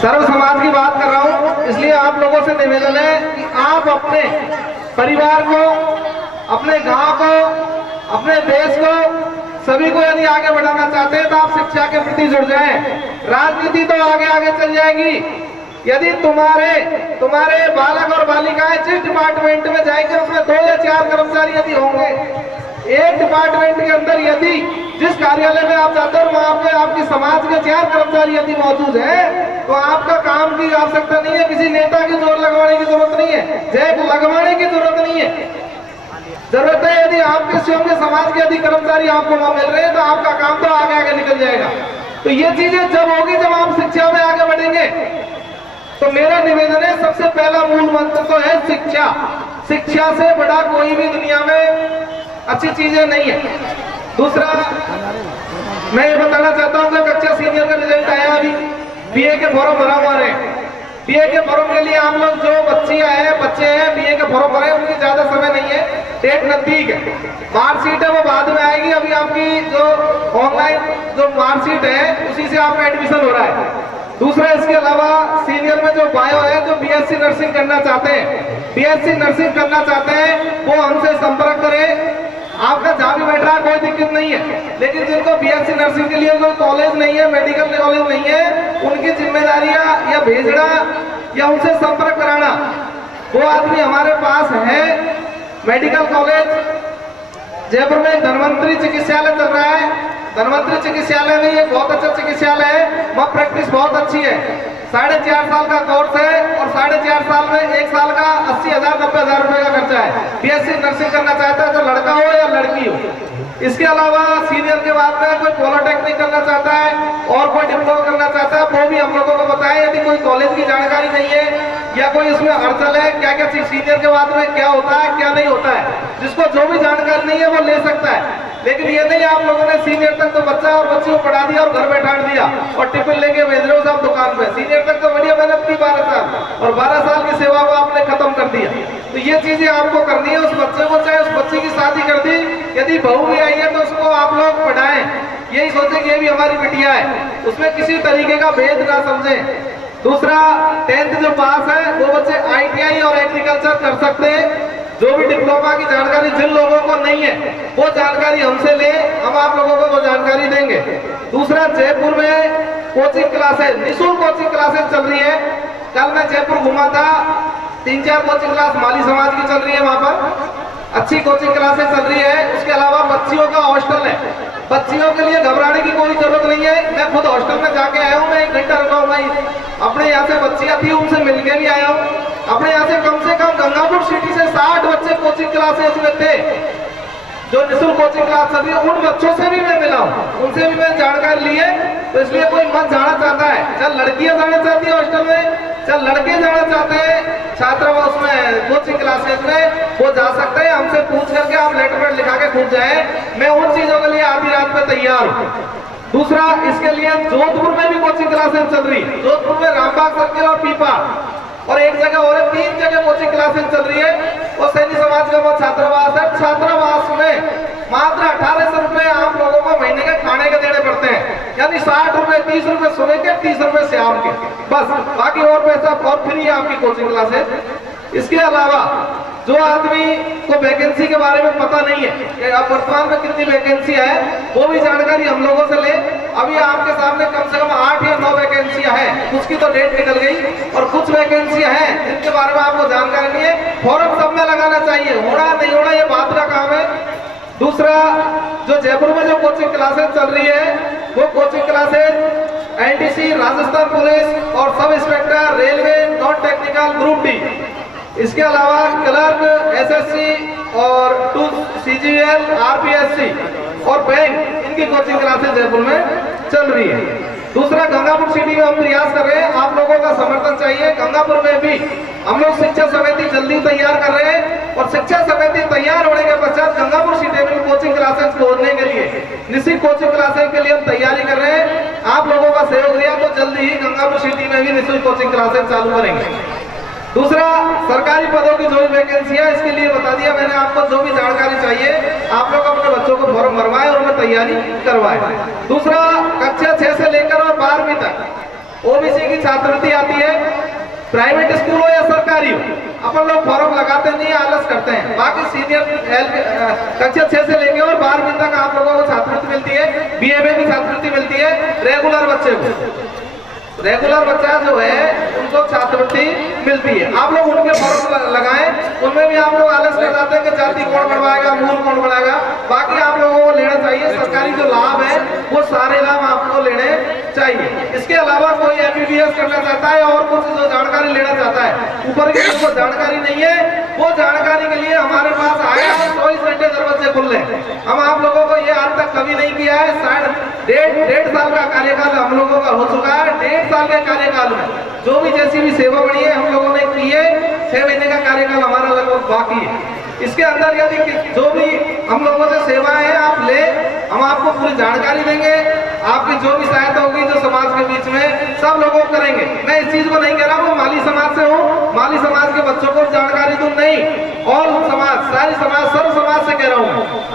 सर्व समाज की बात कर रहा हूँ। इसलिए आप लोगों से निवेदन है कि आप अपने परिवार को, अपने गांव को, अपने देश को, सभी को यदि आगे बढ़ाना चाहते हैं तो आप शिक्षा के प्रति जुड़ जाएं। राजनीति तो आगे आगे चल जाएगी। यदि तुम्हारे बालक और बालिकाएं जिस डिपार्टमेंट में जाएंगे उसमें 2 या 4 कर्मचारी यदि होंगे, एक डिपार्टमेंट के अंदर यदि जिस कार्यालय में आप जाते हो वहां पे आपकी समाज के 4 कर्मचारी यदि मौजूद है तो आपका काम की आवश्यकता नहीं है, किसी नेता की जोर लगवाने की जरूरत नहीं है, जैक लगवाने की जरूरत नहीं है। जरूरत है यदि आपके स्वयं के समाज के यदि कर्मचारी आपको वहां मिल रहे हैं तो आपका काम तो आगे आगे निकल जाएगा। तो ये चीजें जब होगी जब आप शिक्षा में आगे बढ़ेंगे। तो मेरा निवेदन है, सबसे पहला मूल मंत्र तो है शिक्षा। शिक्षा से बड़ा कोई भी दुनिया में अच्छी चीजें नहीं है। दूसरा मैं ये बताना चाहता हूँ कि कक्षा सीनियर का रिजल्ट आया, अभी बीए के फॉर्म भरा हुआ है। बीए के फॉर्म के लिए हम लोग जो बच्चे हैं बीए के फॉर्म भरे, उनकी ज्यादा समय नहीं है, डेट नजदीक है। मार्कशीट है वो बाद में आएगी, अभी आपकी जो ऑनलाइन जो मार्कशीट है उसी से आपका एडमिशन हो रहा है। दूसरा इसके अलावा सीनियर में जो बायो है, जो बीएससी नर्सिंग करना चाहते हैं, वो हमसे संपर्क करें। आपका जहाँ भी बैठ रहा है कोई दिक्कत नहीं है, लेकिन जिनको बीएससी नर्सिंग के लिए कोई कॉलेज नहीं है, मेडिकल कॉलेज नहीं है, उनकी जिम्मेदारियां या भेजना या उनसे संपर्क कराना, वो आदमी हमारे पास है। मेडिकल कॉलेज जयपुर में धन्वंतरी चिकित्सालय चल रहा है। धन्वंतरी चिकित्सालय में ये बहुत अच्छा चिकित्सालय है, वहाँ प्रैक्टिस बहुत अच्छी है। 4.5 साल का कोर्स है और 4.5 साल में 1 साल का 80,000-90,000 रुपए का खर्चा है। बीएससी नर्सिंग करना चाहता है तो लड़का हो या लड़की हो। इसके अलावा सीनियर के बाद में कोई पॉलिटेक्निक करना चाहता है और कोई डिप्लोमा करना चाहता है, वो भी हम लोगों को बताएं। यदि कोई कॉलेज की जानकारी नहीं है या कोई इसमें अड़चन है, क्या क्या सीनियर के बाद में क्या होता है क्या नहीं होता है, जिसको जो भी जानकारी नहीं है वो ले सकता है। लेकिन ये नहीं आप लोगों ने सीनियर तक तो बच्चा और बच्ची को पढ़ा दिया और घर बैठा दिया और टिफिन लेके भेज रहे हो साहब दुकान पे। सीनियर तक तो बढ़िया मेहनत की 12 साल और 12 साल की सेवा को आपने खत्म कर दिया। तो ये चीजें आपको करनी है। उस बच्चे को चाहे उस बच्ची की शादी कर दी, यदि बहू भी आई है तो उसको आप लोग पढ़ाएं, यही सोचे कि ये भी हमारी बिटिया है, उसमें किसी तरीके का भेद ना समझें। दूसरा 10th जो पास है वो बच्चे ITI और एग्रीकल्चर कर सकते हैं। जो भी डिप्लोमा की जानकारी जिन लोगों को नहीं है वो जानकारी हमसे ले, हम आप लोगों को वो जानकारी देंगे। दूसरा जयपुर में कोचिंग क्लासेस, निःशुल्क कोचिंग क्लासेस चल रही है। कल मैं जयपुर घुमा था, 3-4 कोचिंग क्लास माली समाज की चल रही है, वहां पर अच्छी कोचिंग क्लासेस चल रही है। उसके अलावा बच्चियों का हॉस्टल है, बच्चियों के लिए घबराने की कोई जरूरत नहीं है। मैं खुद हॉस्टल में जाके आया हूँ, मैं 1 घंटा रुका हूँ भाई। अपने यहाँ से बच्चियां थी उनसे मिलके भी आया हूँ। अपने यहाँ से कम गंगापुर सिटी से 60 बच्चे कोचिंग क्लासेस में थे जो निःशुल्क कोचिंग क्लास चल रही है। उन बच्चों से भी मैं मिला हूँ, उनसे भी मैंने जानकारी ली है। तो इसलिए कोई मत जाना चाहता है, चल लड़कियां जाना चाहती है हॉस्टल में, चल लड़के जाना चाहते हैं छात्रावास में कोचिंग क्लासेस में, वो जा सकते हैं। हमसे पूछ करके आप लेटर पैड लिखा के खुद जाए, मैं उन चीजों के लिए आधी रात में तैयार हूँ। दूसरा इसके लिए जोधपुर में भी कोचिंग क्लासेस चल रही है। जोधपुर में रामबाग सर्किल और पीपा और एक जगह और 3 जगह कोचिंग क्लासेस चल रही है। और सैनी समाज का वो छात्रावास है। छात्रावास में मात्र 1800 रुपए आप लोगों को महीने के खाने के देने पड़ते हैं, यानी 60 रुपए 30 रुपए सुबह के, 30 रुपए शाम के, बस। बाकी और पैसा और फ्री है आपकी कोचिंग क्लासेस। इसके अलावा जो आदमी को वैकेंसी के बारे में पता नहीं है कि अब वर्तमान में कितनी वैकेंसी है, वो भी जानकारी हम लोगों से ले। अभी आपके सामने कम से कम 8 या 9 वैकेंसियां हैं, कुछ की तो डेट निकल गई और कुछ वैकेंसियां हैं जिनके बारे में आपको जानकारी नहीं है। फॉर्म सब में लगाना चाहिए, होना नहीं होना ये बात का काम है। दूसरा, जो जयपुर में जो कोचिंग क्लासेस चल रही है, वो coaching classes NTC, Rajasthan police और sub inspector, railway, non technical, group D, इसके अलावा क्लर्क, एसएससी और 2 सीजीएल, आरपीएससी और बैंक, इनकी कोचिंग क्लासेस जयपुर में चल रही है। दूसरा, गंगापुर सिटी में हम प्रयास कर रहे हैं, आप लोगों का समर्थन चाहिए। गंगापुर में भी हम लोग शिक्षा समिति जल्दी तैयार कर रहे हैं और शिक्षा समिति तैयार होने के पश्चात गंगापुर सिटी में कोचिंग क्लासेस खोलने के लिए, निश्चित कोचिंग क्लासेस के लिए हम तैयारी कर रहे हैं। आप लोगों का सहयोग दिया तो जल्दी ही गंगापुर सिटी में भी निश्चित कोचिंग क्लासेस चालू करेंगे। दूसरा, सरकारी पदों की जो भी वैकेंसी है, इसके लिए बता दिया मैंने आपको। जो भी जानकारी चाहिए आप लोग अपने बच्चों को फॉर्म भरवाएं और उनमें तैयारी करवाएं। दूसरा, कक्षा 6 से लेकर और 12वीं तक ओबीसी की छात्रवृत्ति आती है, प्राइवेट स्कूल हो या सरकारी हो। अपन लोग फॉर्म लगाते नहीं, आलस करते हैं। बाकी सीनियर कक्षा 6 से लेकर और 12वीं तक आप लोगों को छात्रवृत्ति मिलती है, बीए में भी छात्रवृत्ति मिलती है। रेगुलर बच्चे को, रेगुलर बच्चा जो है उनको छात्रवृत्ति मिलती है। आप लोग उनके फॉर्म लगाएं, उनमें भी आप लोग आलस कर जाते हैं कि जाति कौन बढ़वाएगा, मूल कौन बढ़ाएगा। बाकी आप लोगों को लेना चाहिए, सरकारी जो लाभ है वो सारे लाभ आपको लेने चाहिए। इसके अलावा कोई एमबीबीएस करना चाहता है और कुछ जो जानकारी लेना चाहता है, ऊपर की जो जानकारी नहीं है, वो जानकारी के लिए हमारे पास आए, 24 घंटे दरवाजे खुल रहे हैं। हम आप लोगों को ये आज तक कभी नहीं किया है। शायद 1.5 साल का कार्यकाल हम लोगों का हो चुका है। 1.5 साल के कार्यकाल में जो भी जैसी भी सेवा बढ़ी है हम लोगों ने की है। 6 महीने का कार्यकाल हमारा लगभग बाकी है। इसके अंदर यदि जो भी हम लोगों से सेवाएं हैं आप ले, हम आपको पूरी जानकारी देंगे। आपकी जो भी सहायता होगी जो समाज के बीच में सब लोगों को करेंगे। मैं इस चीज को नहीं कह रहा हूँ माली समाज से हूँ, माली समाज के बच्चों को जानकारी दूं नहीं, और समाज, सारी समाज, सर्व समाज से कह रहा हूँ।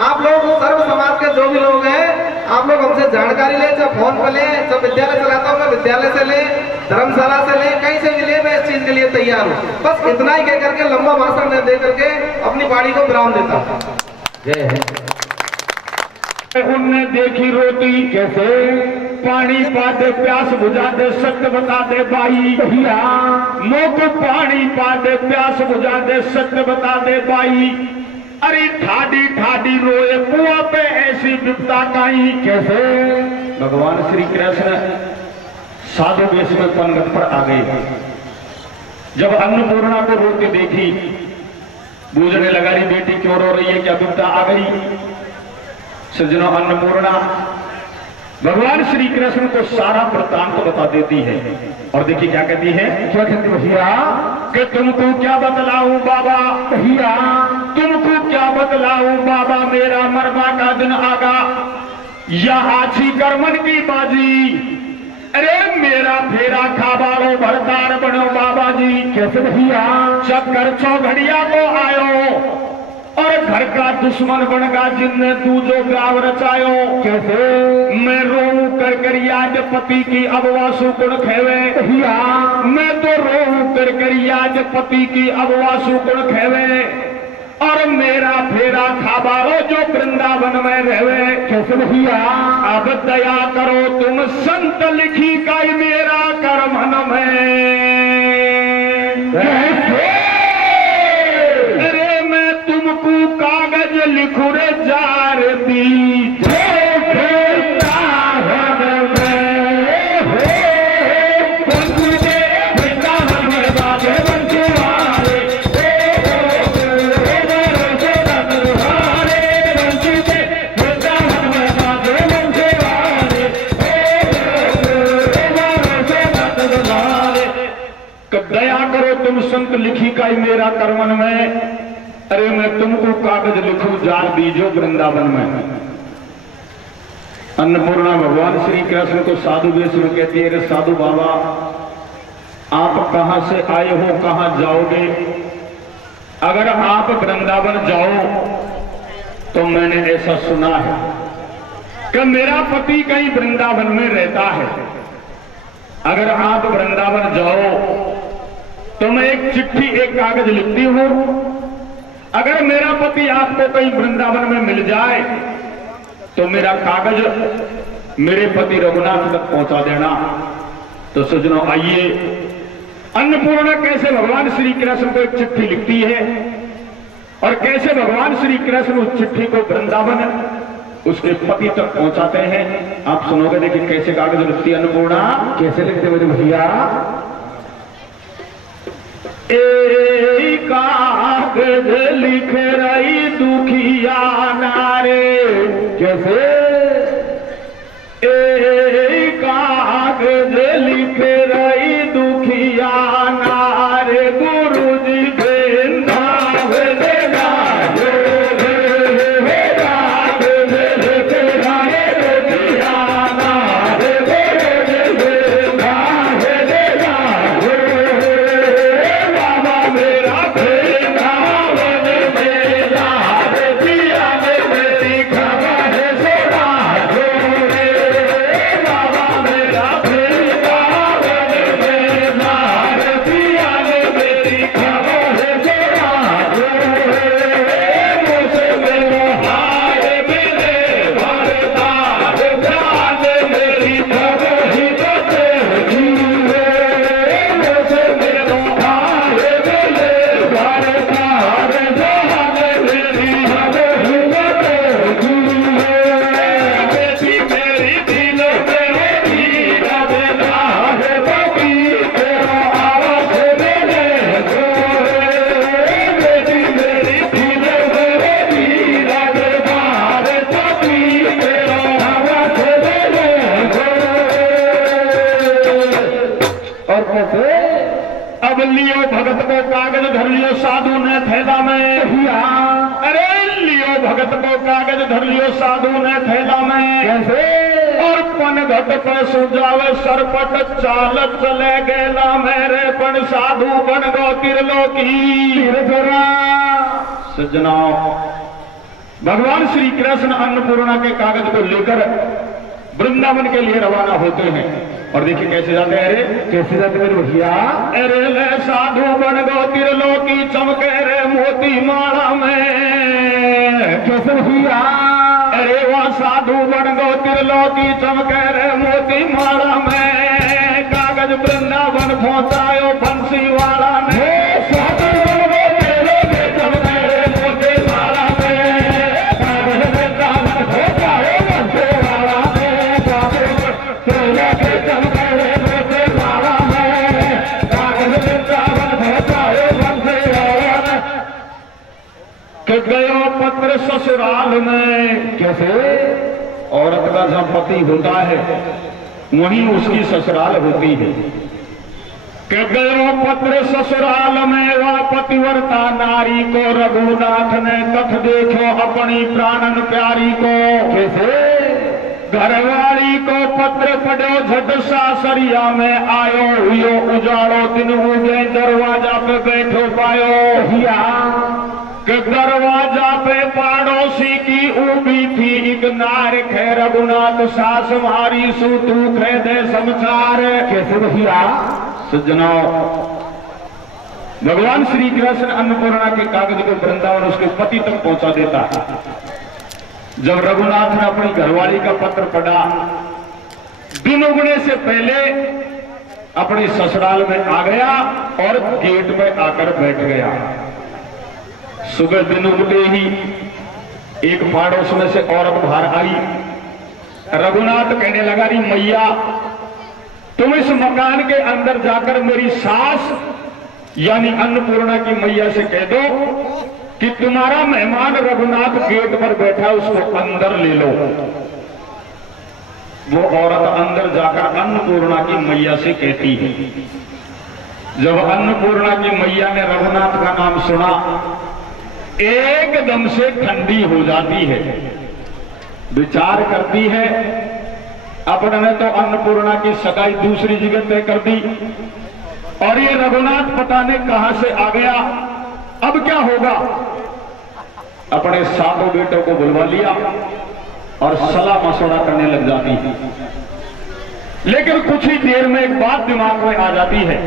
आप लोग सर्व समाज के जो भी लोग हैं आप लोग हमसे जानकारी ले, चाहे फोन पर ले, जब विद्यालय चलाता हूँ मैं विद्यालय से ले, धर्मशाला से ले, कहीं से भी ले, मैं इस चीज के लिए तैयार हूँ। बस इतना ही कह करके लंबा भाषण न दे करके अपनी वाणी को विराम देता हूँ। जय हिंद। उनने देखी रोटी कैसे, पानी पा दे प्यास बुझा दे, सत्य बता दे बाई भैया, मोक पानी पा दे प्यास बुझा दे, सत्य बता दे बाई। अरे ठाडी ठाडी रोए कुआ पे ऐसी विपदा काई कैसे। भगवान श्री कृष्ण साधु वेश में पनघट पर आ गए। जब अन्नपूर्णा को रोते देखी, बूझने लगा रही बेटी क्यों रो रही है, क्या विपदा आ गई। सज्जनों, अन्नपूर्णा भगवान श्री कृष्ण को सारा वृत्तांत बता देती है और देखिए क्या कहती है। क्या कहती भैया कि तुमको क्या बतलाऊं बाबा, भैया तुमको क्या बतलाऊं बाबा, मेरा मरवा का दिन आगा, यहाँ छी करमन की बाजी। अरे मेरा फेरा खाबारो भरतार बनो बाबा जी। कैसे भैया, चक्कर चौघड़िया को आयो और घर का दुश्मन बन गा जिनने तू जो गाँव रचायो। कैसे मैं रोऊं कर कर याद पति की अब वासु गुण खेवे भैया, मैं तो रोऊं कर कर याद पति की अब वासु गुण खेवे, और मेरा फेरा खाबारो जो वृंदावन में रहवे। कैसे भैया, अब दया करो तुम संत लिखी का मेरा कर्मन में। अरे मैं तुमको कागज लिखू रे जार दी, दया करो तुम संत लिखी का मेरा कर्मन में। अरे मैं तुमको कागज लिखूं जार दीजो वृंदावन में। अन्नपूर्णा भगवान श्री कृष्ण को साधु वेश में कहती है, अरे साधु बाबा आप कहां से आए हो, कहां जाओगे। अगर आप वृंदावन जाओ तो मैंने ऐसा सुना है कि मेरा पति कहीं वृंदावन में रहता है। अगर आप वृंदावन जाओ तो मैं एक चिट्ठी, एक कागज लिखती हूं अगर मेरा पति आपको कहीं वृंदावन में मिल जाए तो मेरा कागज मेरे पति रघुनाथ तक पहुंचा देना। तो सज्जनों आइए, अन्नपूर्णा कैसे भगवान श्री कृष्ण को एक चिट्ठी लिखती है और कैसे भगवान श्री कृष्ण उस चिट्ठी को वृंदावन उसके पति तक पहुंचाते हैं। आप सुनोगे, देखिए कैसे कागज लिखती है अन्नपूर्णा, कैसे लिखते मेरे भैया। एक कागज लिख रही दुखिया नारे, कैसे एक कागज लिख रही दुखिया नारे, गुरु जी वृंदावन राजो रे कागज लिख रहे दुखिया नारे, गुरु जी वृंदावन राजो बाबा मेरा वृंदावन मेरा पिया ने मेरी खबर सुना दो रे बाबा मेरा वृंदावन मेरा पिया ने मेरी खबर सुना दो मुझसे मेरो हाय मेरे भरदार ध्यान मेरी खबर ही बचेगी मुझसे मेरो हाय मेरे भरदार ध्यान मेरी खबर ही बचेगी बेटी मेरी दिल में होगी रबनार बबी तेरा आवाज मेरे बेटी मेरी दिल में होगी रबनार बबी तेरा आवाज मेरे। और कैसे अब लियो भगत को कागज धर लियो साधु ने थैला में हिया, अरे लियो भगत को कागज धर लियो साधु ने थैला में, कैसे और पन घट पे सुजावे सरपट चाल चले गेला मेरे पण साधु बन गो त्रिलोकी। सज्जनों, भगवान श्री कृष्ण अन्नपूर्णा के कागज को लेकर वृंदावन के लिए रवाना होते हैं और देखिए कैसे जाते हैं। अरे कैसे जाते मेरे भैया, अरे ले साधु बन गो त्रिलोकी चमके रे मोती माला में, कैसे भैया, अरे वह साधु बन गो त्रिलोकी चमके रे मोती माला में, कागज वृंदावन पहुंचायो बंसी वाला ने, साधु बन गो त्रिलोकी चमके रे मोती माला में, कागज वृंदावन पहुंचायो बंसी वाला में, त्रिलोकी चमके रे मोती माला में, कागज वृंदावन पहुंचायो बंसी वाला ने। कि गयो पत्र ससुराल में, कैसे औरत का जब पति होता है वहीं उसकी ससुराल होती है। कि गयो पत्र ससुराल में वह पतिव्रता नारी को रघुनाथ ने कथ देखो अपनी प्राणन प्यारी को, कैसे घरवाली को पत्र पढ़ो झट सासरिया में आयो हुयो उजाड़ो दिन उगे दरवाजा पे बैठो पायो हिया, कि दरवाजा पे पाड़ोसी की उबी थी एक नार खे रघुनाथ सास मारी सूतू खे दे समाचार, कैसे भैया। सज्जनों, भगवान श्री कृष्ण अन्नपूर्णा के कागज को वृंदावन उसके पति तक पहुंचा देता है। जब रघुनाथ ने अपनी घरवाली का पत्र पढ़ा, दिन उगने से पहले अपने ससुराल में आ गया और गेट में आकर बैठ गया। सुबह दिन उगते ही एक पड़ोस में से औरत बाहर आई। रघुनाथ कहने लगा, री मैया तुम इस मकान के अंदर जाकर मेरी सास यानी अन्नपूर्णा की मैया से कह दो कि तुम्हारा मेहमान रघुनाथ गेट पर बैठा, उसको अंदर ले लो। वो औरत अंदर जाकर अन्नपूर्णा की मैया से कहती है। जब अन्नपूर्णा की मैया ने रघुनाथ का नाम सुना, एकदम से ठंडी हो जाती है, विचार करती है। अपने ने तो अन्नपूर्णा की सगाई दूसरी जगह तय कर दी और ये रघुनाथ पता नहीं कहां से आ गया, अब क्या होगा। अपने सातों बेटों को बुलवा लिया और सलाह मशवरा करने लग जाती है। लेकिन कुछ ही देर में एक बात दिमाग में आ जाती है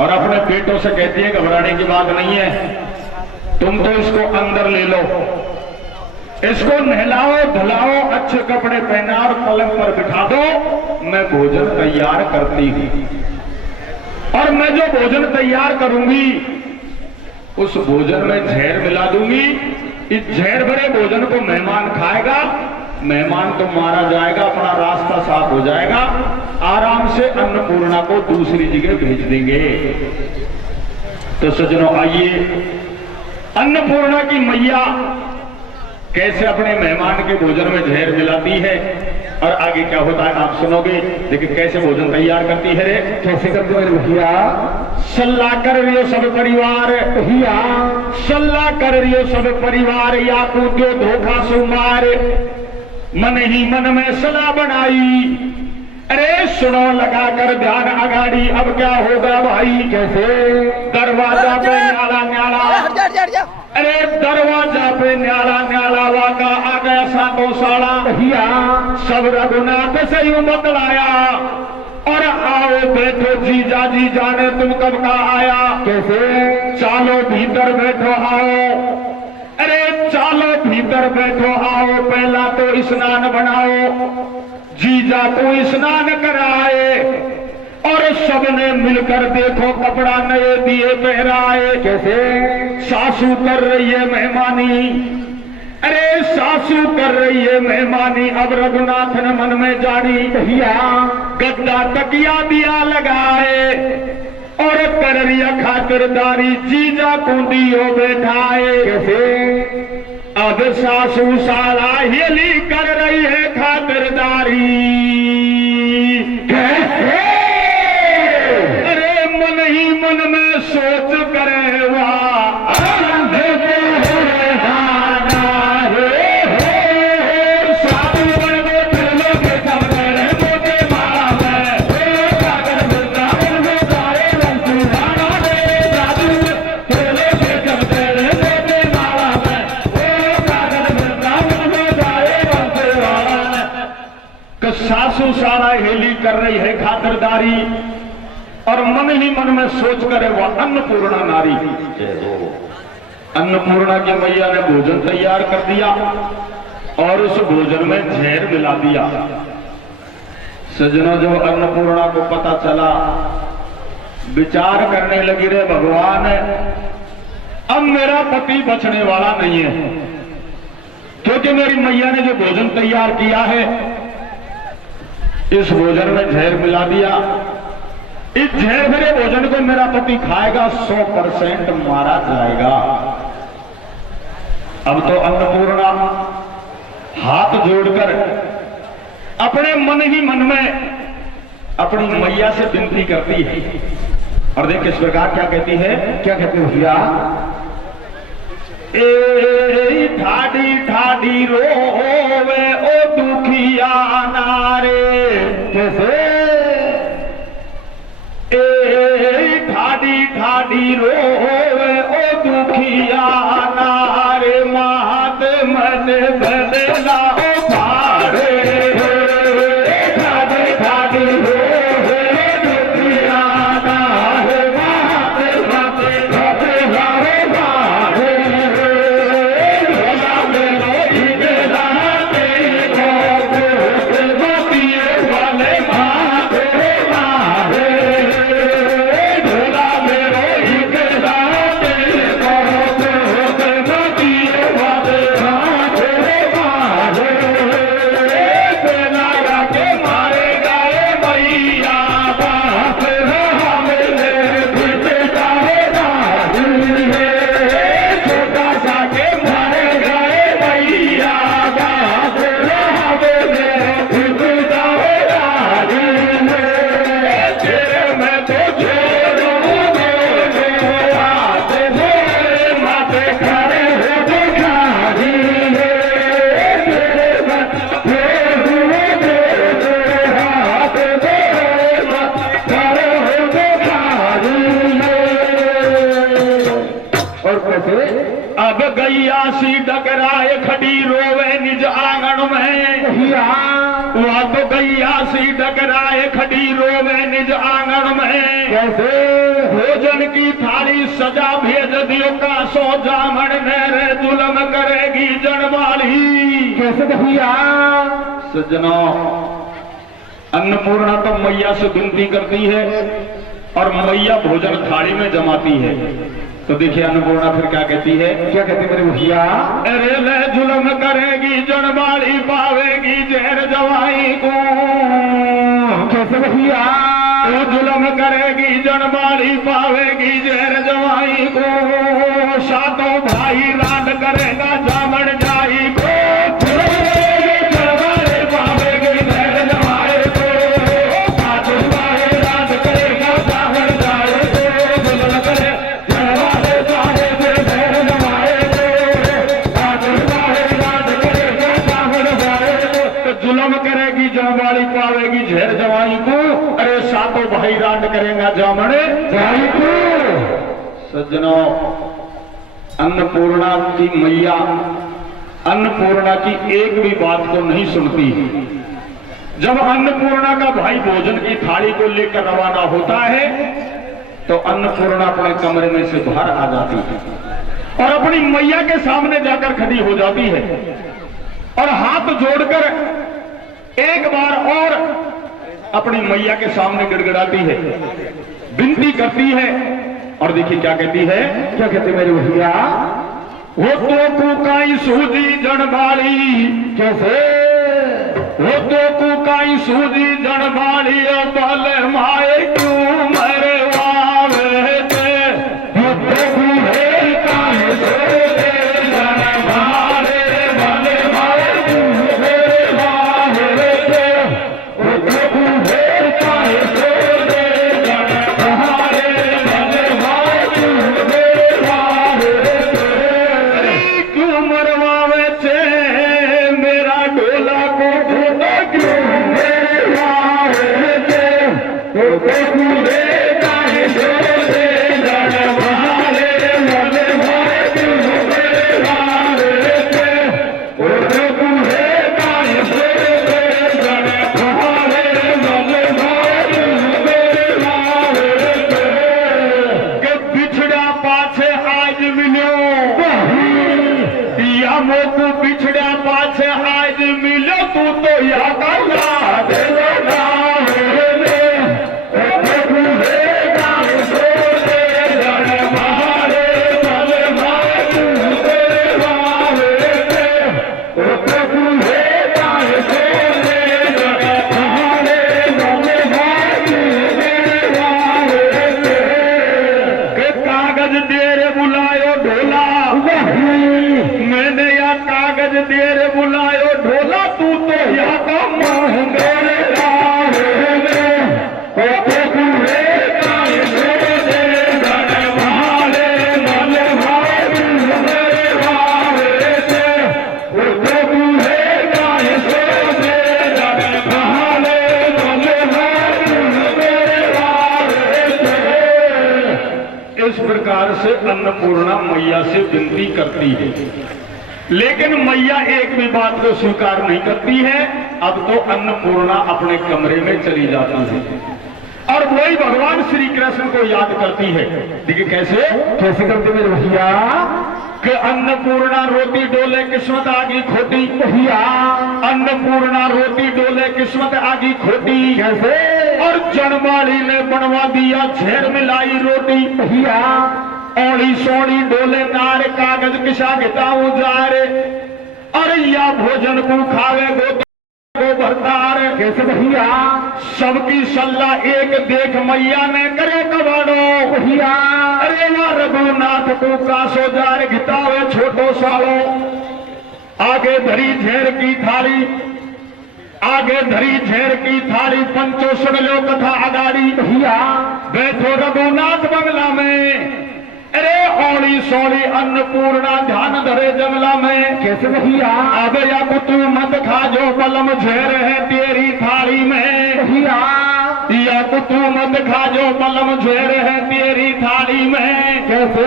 और अपने बेटों से कहती है घबराने की बात नहीं है, तुम तो इसको अंदर ले लो, इसको नहलाओ धुलाओ, अच्छे कपड़े पहना और पलंग पर बिठा दो, मैं भोजन तैयार करती हूं। और मैं जो भोजन तैयार करूंगी उस भोजन में जहर मिला दूंगी। इस जहर भरे भोजन को मेहमान खाएगा, मेहमान तो मारा जाएगा, अपना रास्ता साफ हो जाएगा, आराम से अन्नपूर्णा को दूसरी जगह भेज देंगे। तो सज्जनों आइए, अन्नपूर्णा की मैया कैसे अपने मेहमान के भोजन में जहर मिलाती है और आगे क्या होता है आप सुनोगे। देखिए कैसे भोजन तैयार करती है रे, कैसे करते हो भैया? सल्ला कर रही हो सब परिवार, भैया सल्ला कर रही हो सब परिवार, या कूदो धोखा सुमार, मन ही मन में सलाह बनाई, अरे सुनो लगा कर ध्यान अगाड़ी, अब क्या होगा भाई? कैसे? दरवाजा पे न्याला न्याला, अरे दरवाजा पे न्याला न्याला वाका आ गया सातों साला, भैया सब रघुनाथ से यूं बतलाया, और आओ बैठो जीजा जी जाने तुम कब का आया। कैसे? चालो भीतर बैठो आओ, अरे चालो भीतर बैठो आओ, पहला तो स्नान बनाओ, जीजा को स्नान कराए, और सबने मिलकर देखो कपड़ा नए दिए पहराए। कैसे? सासू कर रही है मेहमानी, अरे सासू कर रही है मेहमानी, अब रघुनाथ ने मन में जानी, भैया गद्दा तकिया दिया लगाए, और कर रिया खातिरदारी, जीजा को दियो बैठाए। कैसे? अब सासू साला हेली कर रही है खातिरदारी। कैसे? अरे मन ही मन में सोच करे वाह, सासू सारा हेली कर रही है खातिरदारी, और मन ही मन में सोच करे वह अन्नपूर्णा नारी। अन्नपूर्णा की मैया ने भोजन तैयार कर दिया और उस भोजन में जहर मिला दिया। सज्जनों जब अन्नपूर्णा को पता चला, विचार करने लगी, रे भगवान अब मेरा पति बचने वाला नहीं है, क्योंकि मेरी मैया ने जो भोजन तैयार किया है इस भोजन में जहर मिला दिया। इस जहर भरे भोजन को मेरा पति खाएगा, 100% मारा जाएगा। अब तो अन्नपूर्णा हाथ जोड़कर अपने मन ही मन में अपनी मैया से विनती करती है, और देख किस प्रकार क्या कहती है। क्या कहते हो भैया? ए ठाडी ठाडी रोवे ओ दुखिया नारे। कैसे? ए ठाडी ठाडी रोवे ओ दुखिया नारे, मात मन बदला ओ भारे। ठाडी ठाडी रोवे दुखिया नारे, मात मन बदला ओ भारे। अब गैया सी डकराए खड़ी रोवे निज आंगन में, वहाँ तो गैया सी डकराए खड़ी रोवे निज आंगन में। कैसे भोजन की थाली सजा भेज दियो का सो जामन मेरे जुलम करेगी जनवाली। कैसे भैया सजना, अन्नपूर्णा तो मैया से विनती करती है और मैया भोजन थाली में जमाती है। तो देखिए अन्नपूर्णा फिर क्या कहती है, क्या कहते मेरे भैया? अरे ले जुलम करेगी जनवाली पावेगी जहर जवाई को। कैसे भैया? तो जुलम करेगी जनवाली पावेगी जहर जवाई को। सातों भाई रात करेगा जामन जाई को। करेगी जनवाली पावेगी झेर जवाई को। अरे सातों भाई रात करेगा जामन जाई को। सज्जनों, अन्नपूर्णा की मैया अन्नपूर्णा की एक भी बात को नहीं सुनती। जब अन्नपूर्णा का भाई भोजन की थाली को लेकर रवाना होता है तो अन्नपूर्णा अपने कमरे में से बाहर आ जाती है और अपनी मैया के सामने जाकर खड़ी हो जाती है और हाथ जोड़कर एक बार और अपनी मैया के सामने गिड़गिड़ाती है, विनती करती है। और देखिए क्या कहती है, क्या कहते मेरे भैया? वो तो कुकाई सूजी जनवाली। कैसे? वो तो कुकाई सूजी जनवाली बल माए क्यों मेरे वावे थे। वो तो कुहे काहे से जनवाले बल माए क्यों मेरे वावे थे। वो तो कुहे काहे से जनवाले बल माए क्यों मेरे वावे थे। क्यों मरवावे थे मेरा डोला को फूटा क्यों मेरे वावे थे। वो तो कुहे काहे से जनवाले बल माए क्यों मेरे वावे थे। वो तो कुहे काहे से जनवाले बल माए क्यों मेरे वावे थे। के बिछड़ा पाछे आज मिलो या मोकू बिछड़ा पाछे आज मिलो तू तो या का याद लगा कागज देर बुलायो ढोला। मैंने या कागज देर बुलायो ढोला तू तो या का महंगे इस प्रकार से अन्नपूर्णा मैया से विनती करती है, लेकिन मैया एक भी बात को स्वीकार नहीं करती है। अब तो अन्नपूर्णा अपने कमरे में चली जाती है और वही भगवान श्री कृष्ण को याद करती है। देखिए कैसे कैसे करते मेरे भैया? कि अन्नपूर्णा रोटी डोले किस्मत आगी खोटी। भैया अन्नपूर्णा रोटी डोले किस्मत आगी खोटी। कैसे? और जनवाली ने बनवा दिया झेर मिलाई रोटी। भैया औड़ी सोड़ी डोले नार कागज किसा गिताऊ जा रे। अरे या भोजन को खावे गो भरतार। कैसे भैया? सबकी सल्लाह एक देख मैया ने करे कबाड़ो। भैया अरे या रघुनाथ को कासो जार घितावे छोटो सालो। आगे धरी झेर की थाली, आगे धरी झेर की थाली पंचो सुन लो कथा अगाड़ी। भैया बैठो रघुनाथ बंगला में। अरे औली सोली अन्नपूर्णा ध्यान धरे जंगला में। कैसे भैया? अब या तू मत खा जो बलम झेर है तेरी थाली में। भैया या तू मत खा जो बलम झेर है तेरी थाली में। कैसे?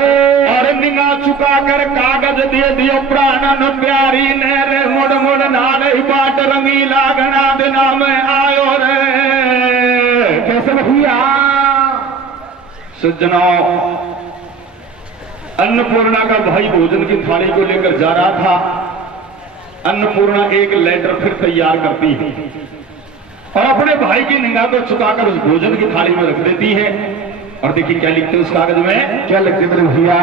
और निगा चुका कर कागज दे दियो प्राणन प्यारी ने रे मुड़ मुड़ नाल बाट रंगीला गणा दिना में आयो रे। कैसे भैया सज्जनों, अन्नपूर्णा का भाई भोजन की थाली को लेकर जा रहा था। अन्नपूर्णा एक लेटर फिर तैयार करती है और अपने भाई की निगाह को चुकाकर उस भोजन की थाली में रख देती है। और देखिए क्या लिखते हैं उस कागज में, क्या लिखते मेरे भैया,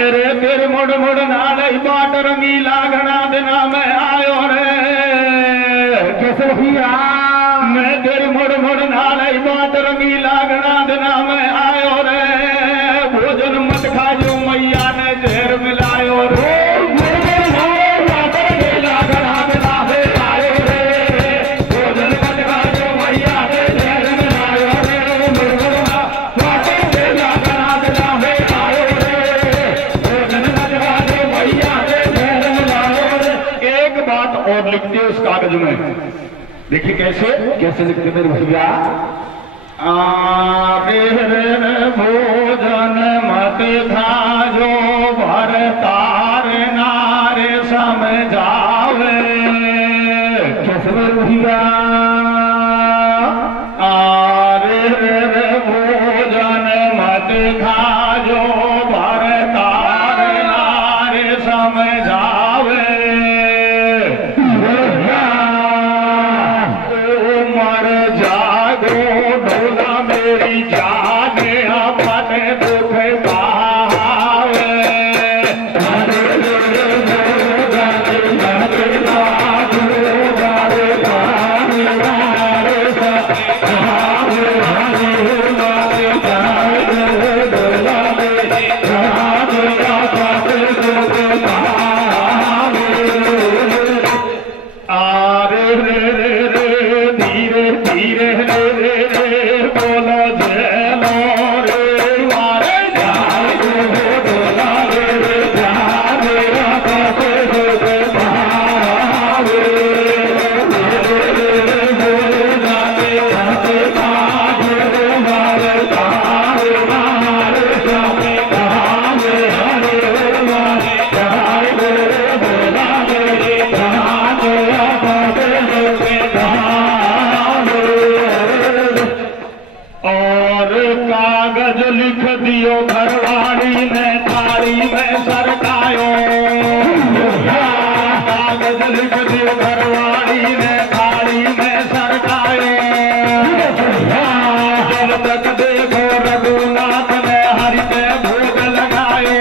अरे तेरे मोड़ मोड़ नाल बाट रंगीला घना दिना में आयो रे। कैसे भैया, मैं तेरे मोड़ मोड़ नाल बाट रंगीला घना दिना में आयो रे। भोजन मत खाजो मैया ने जहर मिलायो रे। और लिखते हैं उस कागज में, देखिए कैसे कैसे लिखते मेरे भैया, भोजन मत खाजो भर तार नारे समझावे। कैसे मेरे भैया, भोजन मत खाजो भर तार नारे समझावे। मेरी जाने अपने दुख पावे। धीरे धीरे बोलो जेलो रे वारे कागज लिख दियो घरवाली ने थाली में सरकायो। कागज लिख दियो घरवाली ने थाली में सरकायो। जब तक देखो रघुनाथ ने हरि पे भोग लगायो।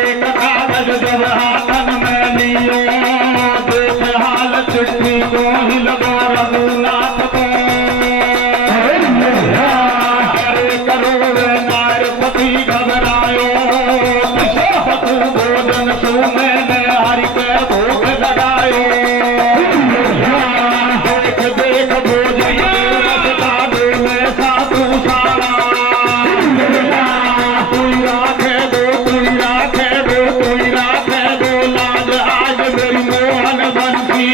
एक कागज जब हाथन में लियो देख हाल चिट्ठी को ही लगो रघुनाथ को। घबरायो भोजन सो मैंने हरि पे भोग लगायो। देख देख भोजन में साधु सारा तुई राखे दो तुई राखे दो तुई राखे दो लाज आज मेरी मोहन बंसी।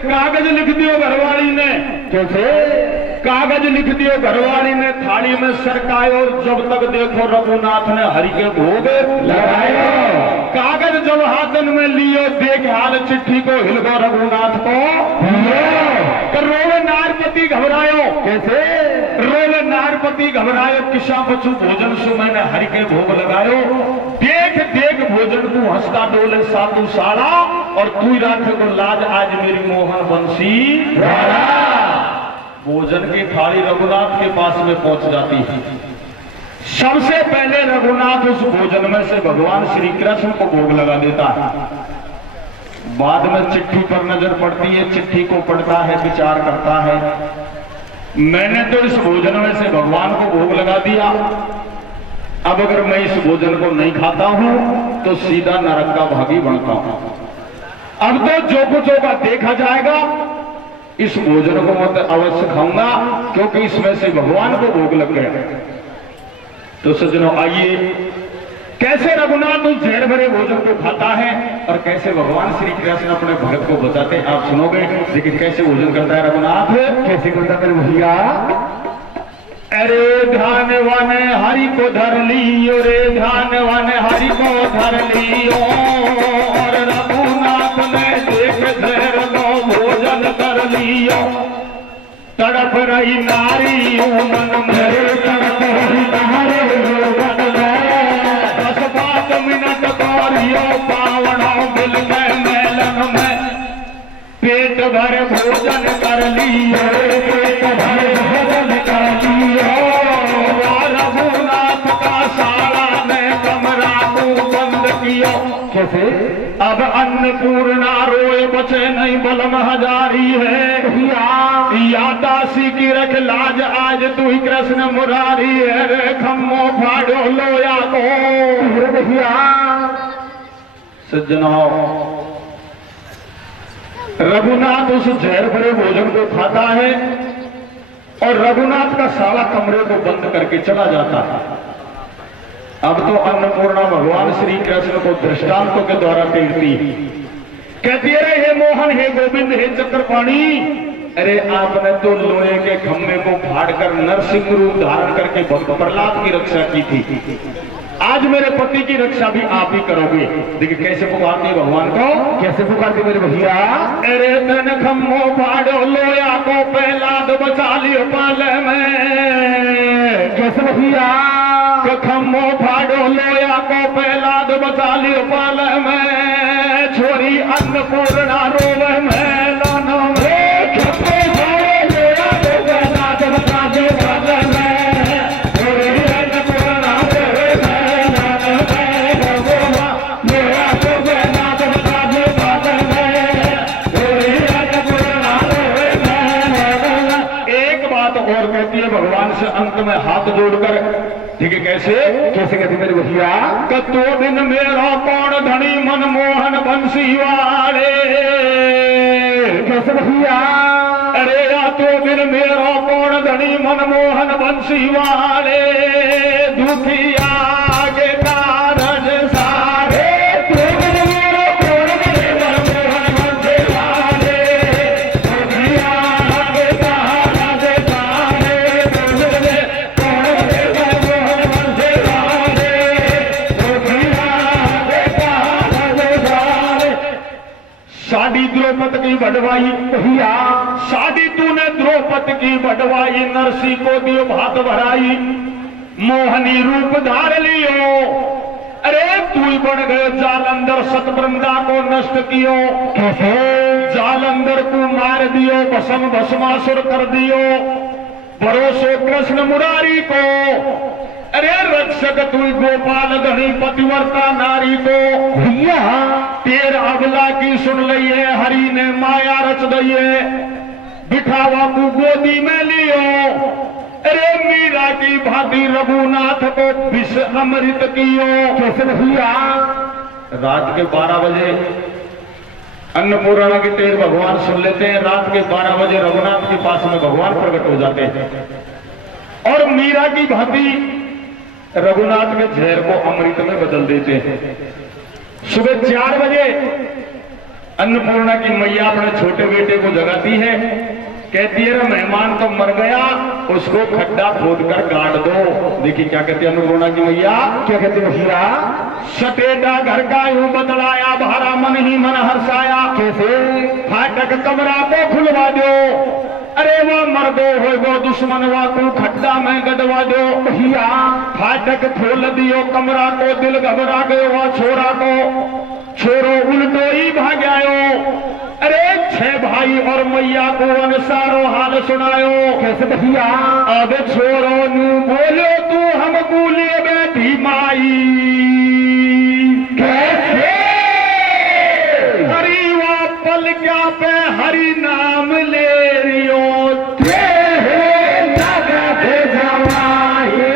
कागज लिख दियो घरवाली ने। कैसे? कागज लिख दियो घरवाली ने थाली में सरकायो। जब तक देखो रघुनाथ ने हरि के भोग लगायो। कागज जब हाथन में लियो देख हाल चिट्ठी को हिलगो रघुनाथ को। रोवे नारपति घबरायो। कैसे? रोवे नारपति घबरायो। किसा बचू भोजन सु मैंने हरि के भोग लगायो। देख देख भोजन को हंसता डोले साधु साला और तू राखे को लाज आज मेरी मोहन बंसी। भोजन की थाली रघुनाथ के पास में पहुंच जाती है। सबसे पहले रघुनाथ उस भोजन में से भगवान श्री कृष्ण को भोग लगा देता है। बाद में चिट्ठी पर नजर पड़ती है, चिट्ठी को पढ़ता है, विचार करता है, मैंने तो इस भोजन में से भगवान को भोग लगा दिया। अब अगर मैं इस भोजन को नहीं खाता हूं तो सीधा नरक का भागी बनता हूं। अब तो जो कुछ होगा देखा जाएगा, इस भोजन को मैं अवश्य खाऊंगा क्योंकि इसमें से भगवान को भोग लग गया। तो सज्जनों आइए, कैसे रघुनाथ उस जहर भरे भोजन को खाता है और कैसे भगवान श्री कृष्ण अपने भक्त को बताते हैं, आप सुनोगे। लेकिन कैसे भोजन करता है रघुनाथ, कैसे करता है भैया। अरे ध्यान वन हरि को धर लियो, रे ध्यान वन हरि को धर लियो, और रघुनाथ ने देख जहर को भोजन कर लियो। तड़प रही नारी मन मेरे, तड़प रही नारी मन में, 10-5 मिनट करियो पावना मिल में मेलन में। पेट भर भोजन कर लियो, पेट भर भोजन कर लियो, रघुनाथ का साला ने कमरा को बंद कियो। कैसे? अब अन्नपूर्णा रोए बचे नहीं बलम हजारी है, या दासी की रख लाज आज तू ही कृष्ण मुरारी है। रे खम्मो फाड़ो लोया को सज्जनों, रघुनाथ उस जहर भरे भोजन को खाता है और रघुनाथ का साला कमरे को बंद करके चला जाता है। अब तो अन्नपूर्णा भगवान श्री कृष्ण को दृष्टांतों के द्वारा कहती, कहती है हे मोहन, हे गोविंद, हे चक्रपाणी, अरे आपने तो लोहे के खम्भे को फाड़कर नरसिंह रूप धारण करके भक्त प्रहलाद की रक्षा की थी, आज मेरे पति की रक्षा भी आप ही करोगे। देखिए कैसे पुकारती भगवान को, कैसे पुकारती मेरे भैया। अरे तन खम्भो फाड़ो लोया को प्रहलाद बचा लियो पाल में, कैसे भैया। खम्भो फाड़ो लोया को प्रहलाद बचा लियो पाल में, छोरी अन्नपूर्णा रोवे में लानो में। भगवान से अंत में हाथ जोड़कर, ठीक है कैसे, कैसे कहती मेरे भैया। कतो दिन मेरा कौन धनी मनमोहन बंसी वाले, कैसे भैया। अरे या तो दिन मेरा कौन धनी मनमोहन बंसी वाले, दुखिया के कारज सारे। शादी द्रौपदी की बढ़वाई भैया, शादी तूने द्रौपदी की बढ़वाई, नरसी को दियो भात भराई, मोहनी रूप धार लियो। अरे तू ही बढ़ गए जालंधर, सतवृंदा को नष्ट कियो। कैसे? जालंधर को मार दियो, भस्म भस्मासुर कर दियो, भरोसो कृष्ण मुरारी को। अरे रक्षक तू गोपाल धनी पतिव्रता नारी को, भैया तेरा अबला की सुन लिये, हरि ने माया रच दिए, बिठावा को गोदी में लियो। अरे मीरा की भांति रघुनाथ को विष अमृत कियो। कैसे भैया। रात के 12 बजे अन्नपूर्णा की तेज भगवान सुन लेते हैं, रात के 12 बजे रघुनाथ के पास में भगवान प्रकट हो जाते हैं और मीरा की भांति रघुनाथ के जहर को अमृत में बदल देते हैं। सुबह 4 बजे अन्नपूर्णा की मैया अपने छोटे बेटे को जगाती है, कहती है मेहमान तो मर गया, उसको खड्डा खोद कर गाड़ दो। देखिए क्या कहती है अन्नपूर्णा की मैया, क्या कहती है भैया। सटेटा घर का यूं बदलाया, भारा मन ही मन हर्षाया। कैसे? फाटक कमरा को खुलवा दो, अरे वो मर्दो हो वो दुश्मन वा को खड्डा में गड़वा दो। भैया फाटक खोल दियो कमरा को, दिल घबरा गयो वो छोरा को, छोरो उल्टो ही भाग आयो। अरे 6 भाई और मैया को अनुसारो हाल सुनायो। कैसे भैया। अब छोरो नू बोलो तू हम बोले बैठी माई, कैसे। हरी वो पल क्या पे हरि नाम ले रियो, थे जवाई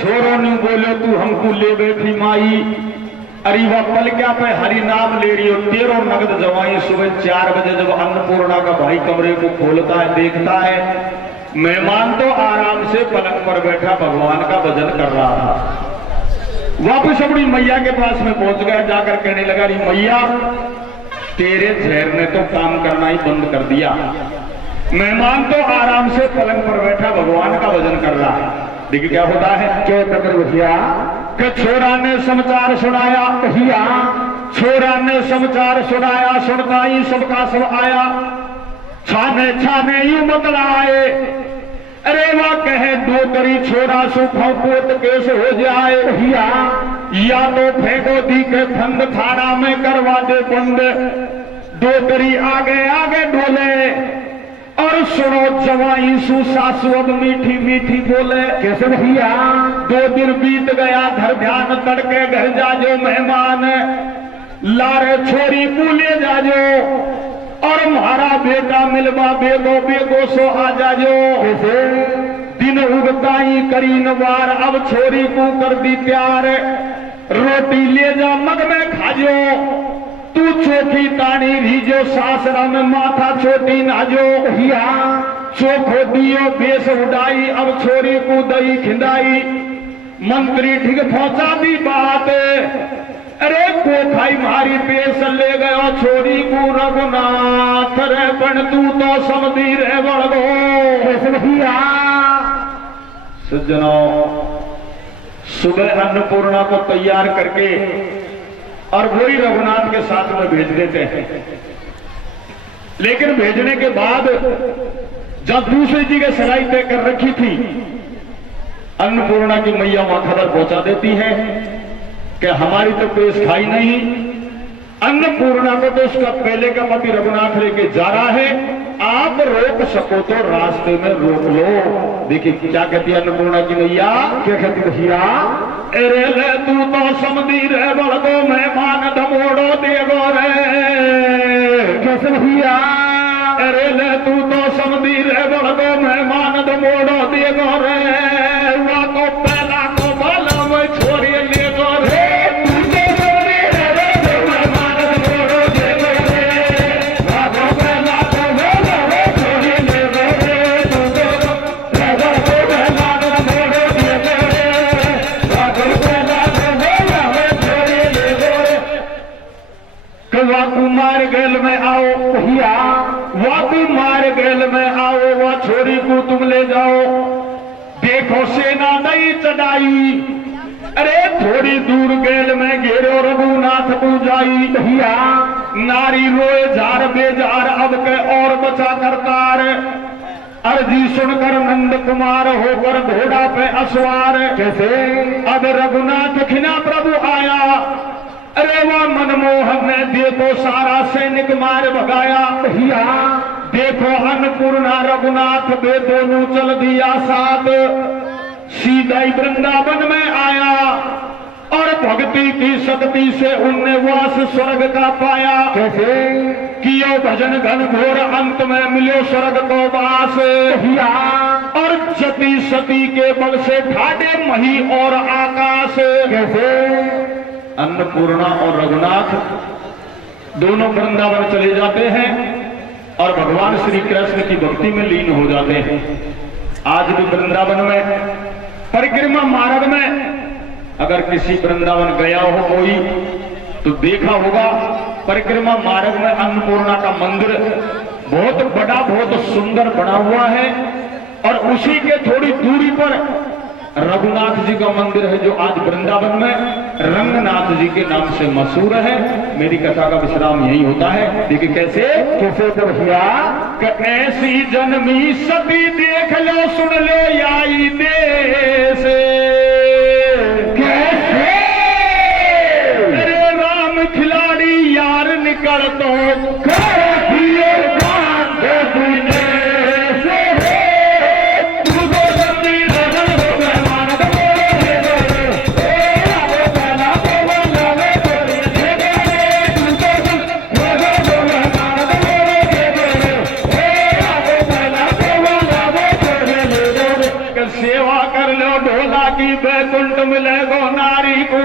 छोरो न्यू बोले तू हमको ले बैठी माई, अरे वह पल क्या पे हरि नाम ले रही हो, तेरो नगद जवाई। सुबह 4 बजे जब अन्नपूर्णा का भाई कमरे को खोलता है, देखता है मेहमान तो आराम से पलंग पर बैठा भगवान का भजन कर रहा था। वापस अपनी मैया के पास में पहुंच गया, जाकर कहने लगा री मैया तेरे जहर ने तो काम करना ही बंद कर दिया, मेहमान तो आराम से पलंग पर बैठा भगवान का भजन कर रहा है। देखिए क्या होता है, क्यों प्रकट भैया कि छोरा ने समाचार सुनाया, भैया छोरा ने समाचार सुनाया, सुनता ही सबका सब आया, छाने छाने यूं मतलाए, अरे वाह कहे दो करी छोरा सुखों पोत केस हो जाए, भैया या तो फेंको दी के फंद थाना में करवा दे बंद, दो करी आगे आगे डोले, और सुनो जवाई सासु अब मीठी मीठी बोले। कैसे भैया 2 दिन बीत गया, धर ध्यान तड़के घर जाजो मेहमान, लारे छोरी पूले जाजो, और म्हारा बेटा मिलवा बेगो बेगो सो आ जाजो। कैसे दिन उगता ही करी नवार, अब छोरी को कर दी प्यार, रोटी ले जा मग में खाजो, तू चोखी तानी रीजो, सासरा में माथा छोटी नाजो। भैया चोखो दियो बेस उड़ाई, अब छोरी को दही खिंदाई, मंत्री ठीक पहुंचा दी बात, अरे को खाई मारी पेश ले गयो छोरी को रघुनाथ रे, पण तू तो समझी रे बड़गो। कैसे भैया सज्जनों सुबह अन्नपूर्णा को तैयार करके और वही रघुनाथ के साथ में भेज देते हैं, लेकिन भेजने के बाद जब दूसरी जगह सगाई तय कर रखी थी, अन्नपूर्णा की मैया वहां खबर पहुंचा देती है कि हमारी तो पेश खाई नहीं, अन्नपूर्णा को तो उसका पहले का पति रघुनाथ लेके जा रहा है, आप रोक सको तो रास्ते में रोक लो। देखिए क्या कहती है अन्नपूर्णा की मैया, क्या कहती भैया अरे ले तू तो समझी रे बड़गो, मेहमान दमोड़ो देगो रे। कैसे भैया अरे ले तू तो समझी रे बड़गो, मेहमान दमोड़ो देगो रे, वा को पहला को बाला में छोरी ले गो रे, वाकू मार गेल में आओ भैया वाकू मार गेल में आओ, वह छोरी को तुम ले जाओ, देखो सेना नहीं चढ़ाई, अरे थोड़ी दूर गेल में घेरो रघुनाथ पूजाई। भैया नारी रोए झार बेजार, अब के और बचा करतार, अर्जी सुनकर नंद कुमार होकर घोड़ा पे असवार। कैसे अब रघुनाथ खिना प्रभु आया, अरे वह मनमोहन ने देखो सारा सैनिक मार भगाया। भैया देखो अन्नपूर्णा रघुनाथ बे दोनों चल दिया साथ, सीधा ही वृंदावन में आया, और भक्ति की शक्ति से उनने वास स्वर्ग का पाया। कैसे कियो भजन घन घोर, अंत में मिलो स्वर्ग को वास। भैया और जति सती के बल से ठाडे मही और आकाश। कैसे अन्नपूर्णा और रघुनाथ दोनों वृंदावन चले जाते हैं और भगवान श्री कृष्ण की भक्ति में लीन हो जाते हैं। आज भी वृंदावन में परिक्रमा मार्ग में अगर किसी वृंदावन गया हो कोई तो देखा होगा, परिक्रमा मार्ग में अन्नपूर्णा का मंदिर बहुत बड़ा बहुत सुंदर बना हुआ है, और उसी के थोड़ी दूरी पर रघुनाथ जी का मंदिर है जो आज वृंदावन में रंगनाथ जी के नाम से मशहूर है। मेरी कथा का विश्राम यही होता है। देखिए कैसे कैसे तो भैया ऐसी जन्मी सती देख लो सुन लो आई देश, कैसे अरे राम खिलाड़ी यार निकल तो सेवा कर लो ढोला की बैकुंठ मिलेगो नारी को।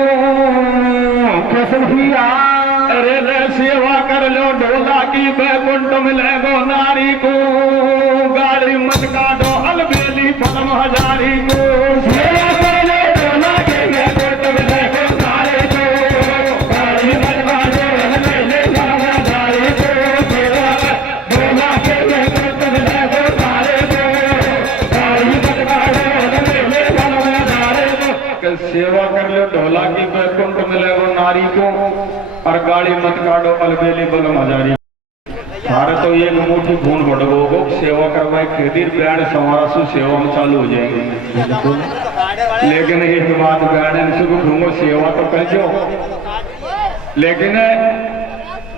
कैसे भैया अरे ले सेवा कर लो ढोला की बैकुंठ मिलेगो नारी को। गाड़ी मत काटो अलबेली फलम हजारी को। सेवा कर ले ढोला की बैकुंठ मिलेगो नारी को। गाड़ी मत काटो अलबेली फलम हजारी को। सेवा कर ढोला की बैकुंठ मिलेगो नारी को। गाड़ी मत काटो अलबेली फलम हजारी को। सेवा कर लो ढोला की बैकुंठ मिलेगो नारी को और गाड़ी मत काटो अलबेली बलम हजारी। थारे तो एक मुट्ठी खून बढ़गो सेवा करवाए खेदीर बैठ सवारा सु सेवा में चालू हो जाएंगे। लेकिन एक बात बैठ सुख घूमो सेवा तो कर जो। लेकिन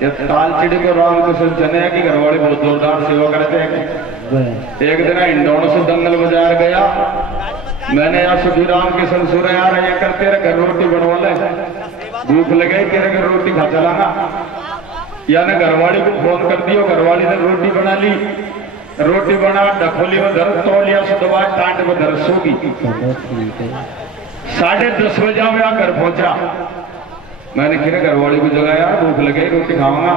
ये ताल चिड़ी को रामकृष्ण चने की घरवाली बहुत जोरदार सेवा करते हैं। एक दिन इंदौर से दंगल बाजार गया। मैंने यहाँ सुखी राम के संसुर यार ये कर तेरे घर रोटी बनवा ले, भूख लगे तेरे घर रोटी खा चलाना। यानी घरवाली को फोन कर दियो, घरवाली ने रोटी बना ली। रोटी बना डखोली में धर तोड़ लिया, सुधवा टांट में धर सोगी। 10:30 बजे मैं घर पहुंचा। मैंने फिर घरवाली को जगह यार भूख लगे रोटी खाऊंगा,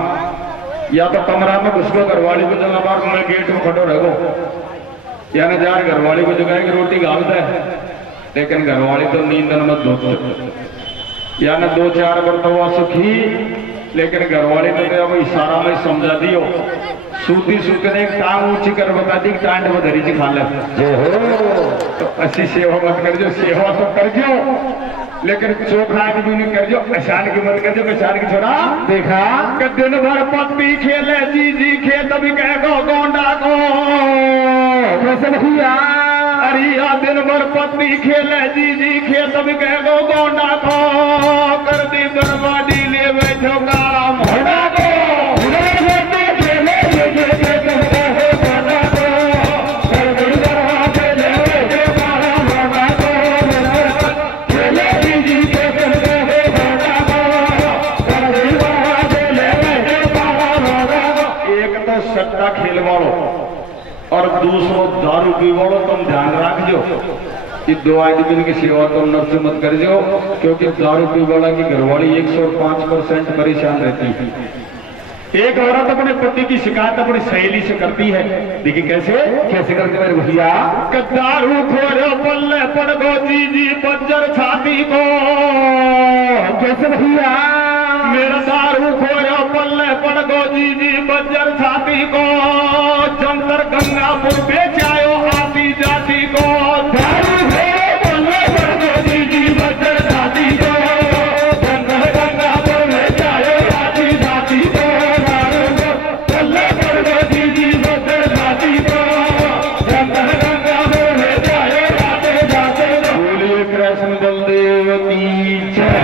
या तो कमरा में घुस गो घरवाली को जगह बार मैं गेट में खड़ो रहो। यानी जार घरवाली को जगह की रोटी गाल दे, लेकिन घरवाली तो नींद मत धो। यानी 2-4 बर्तवा सुखी, लेकिन घरवाली ने अब इशारा में समझा दियो। सूती सूखने टांग ऊंची कर बता दी टांड में धरी जी खा ले। तो ऐसी सेवा मत कर जो, सेवा तो कर जो, लेकिन चोखा आदमी नहीं कर जो, पहचान की मत कर जो। पहचान की छोड़ा देखा दिन भर पत्ती खेले जी खेल तभी कह गो गोंडा को। कैसे भैया अरिया दिन भर पत्नी खेले जी खेल तभी कह गो गोंडा को। कर दी बर्बादी ले बैठो काला मोड़ा को। सट्टा खेल वालो और दूसरो दारू पी वालो तुम ध्यान रख जो कि 2 आदमी की सेवा तुम नफ्स मत कर जो, क्योंकि दारू पी वाला की घरवाली 105% परेशान रहती है। एक औरत अपने पति की शिकायत अपनी सहेली से करती है। देखिए कैसे करते मेरे भैया। दारू खोरो पल्ले पड़ गो जी बंजर छाती को। कैसे भैया मेरा दारू खोरो पल्ले पड़ गो जी बंजर छाती को। जमतर गंगापुर बेचायो आती जाती को। दारू खोरो पल्ले पड़ गो जी बंजर छाती को। जमतर गंगापुर बेचायो आती जाती को। दारू पल्ले पड़ गो जी बंजर छाती को। जमतर गंगापुर बेचायो आती जाती को। बोलिए कृष्ण बलदेव की जय।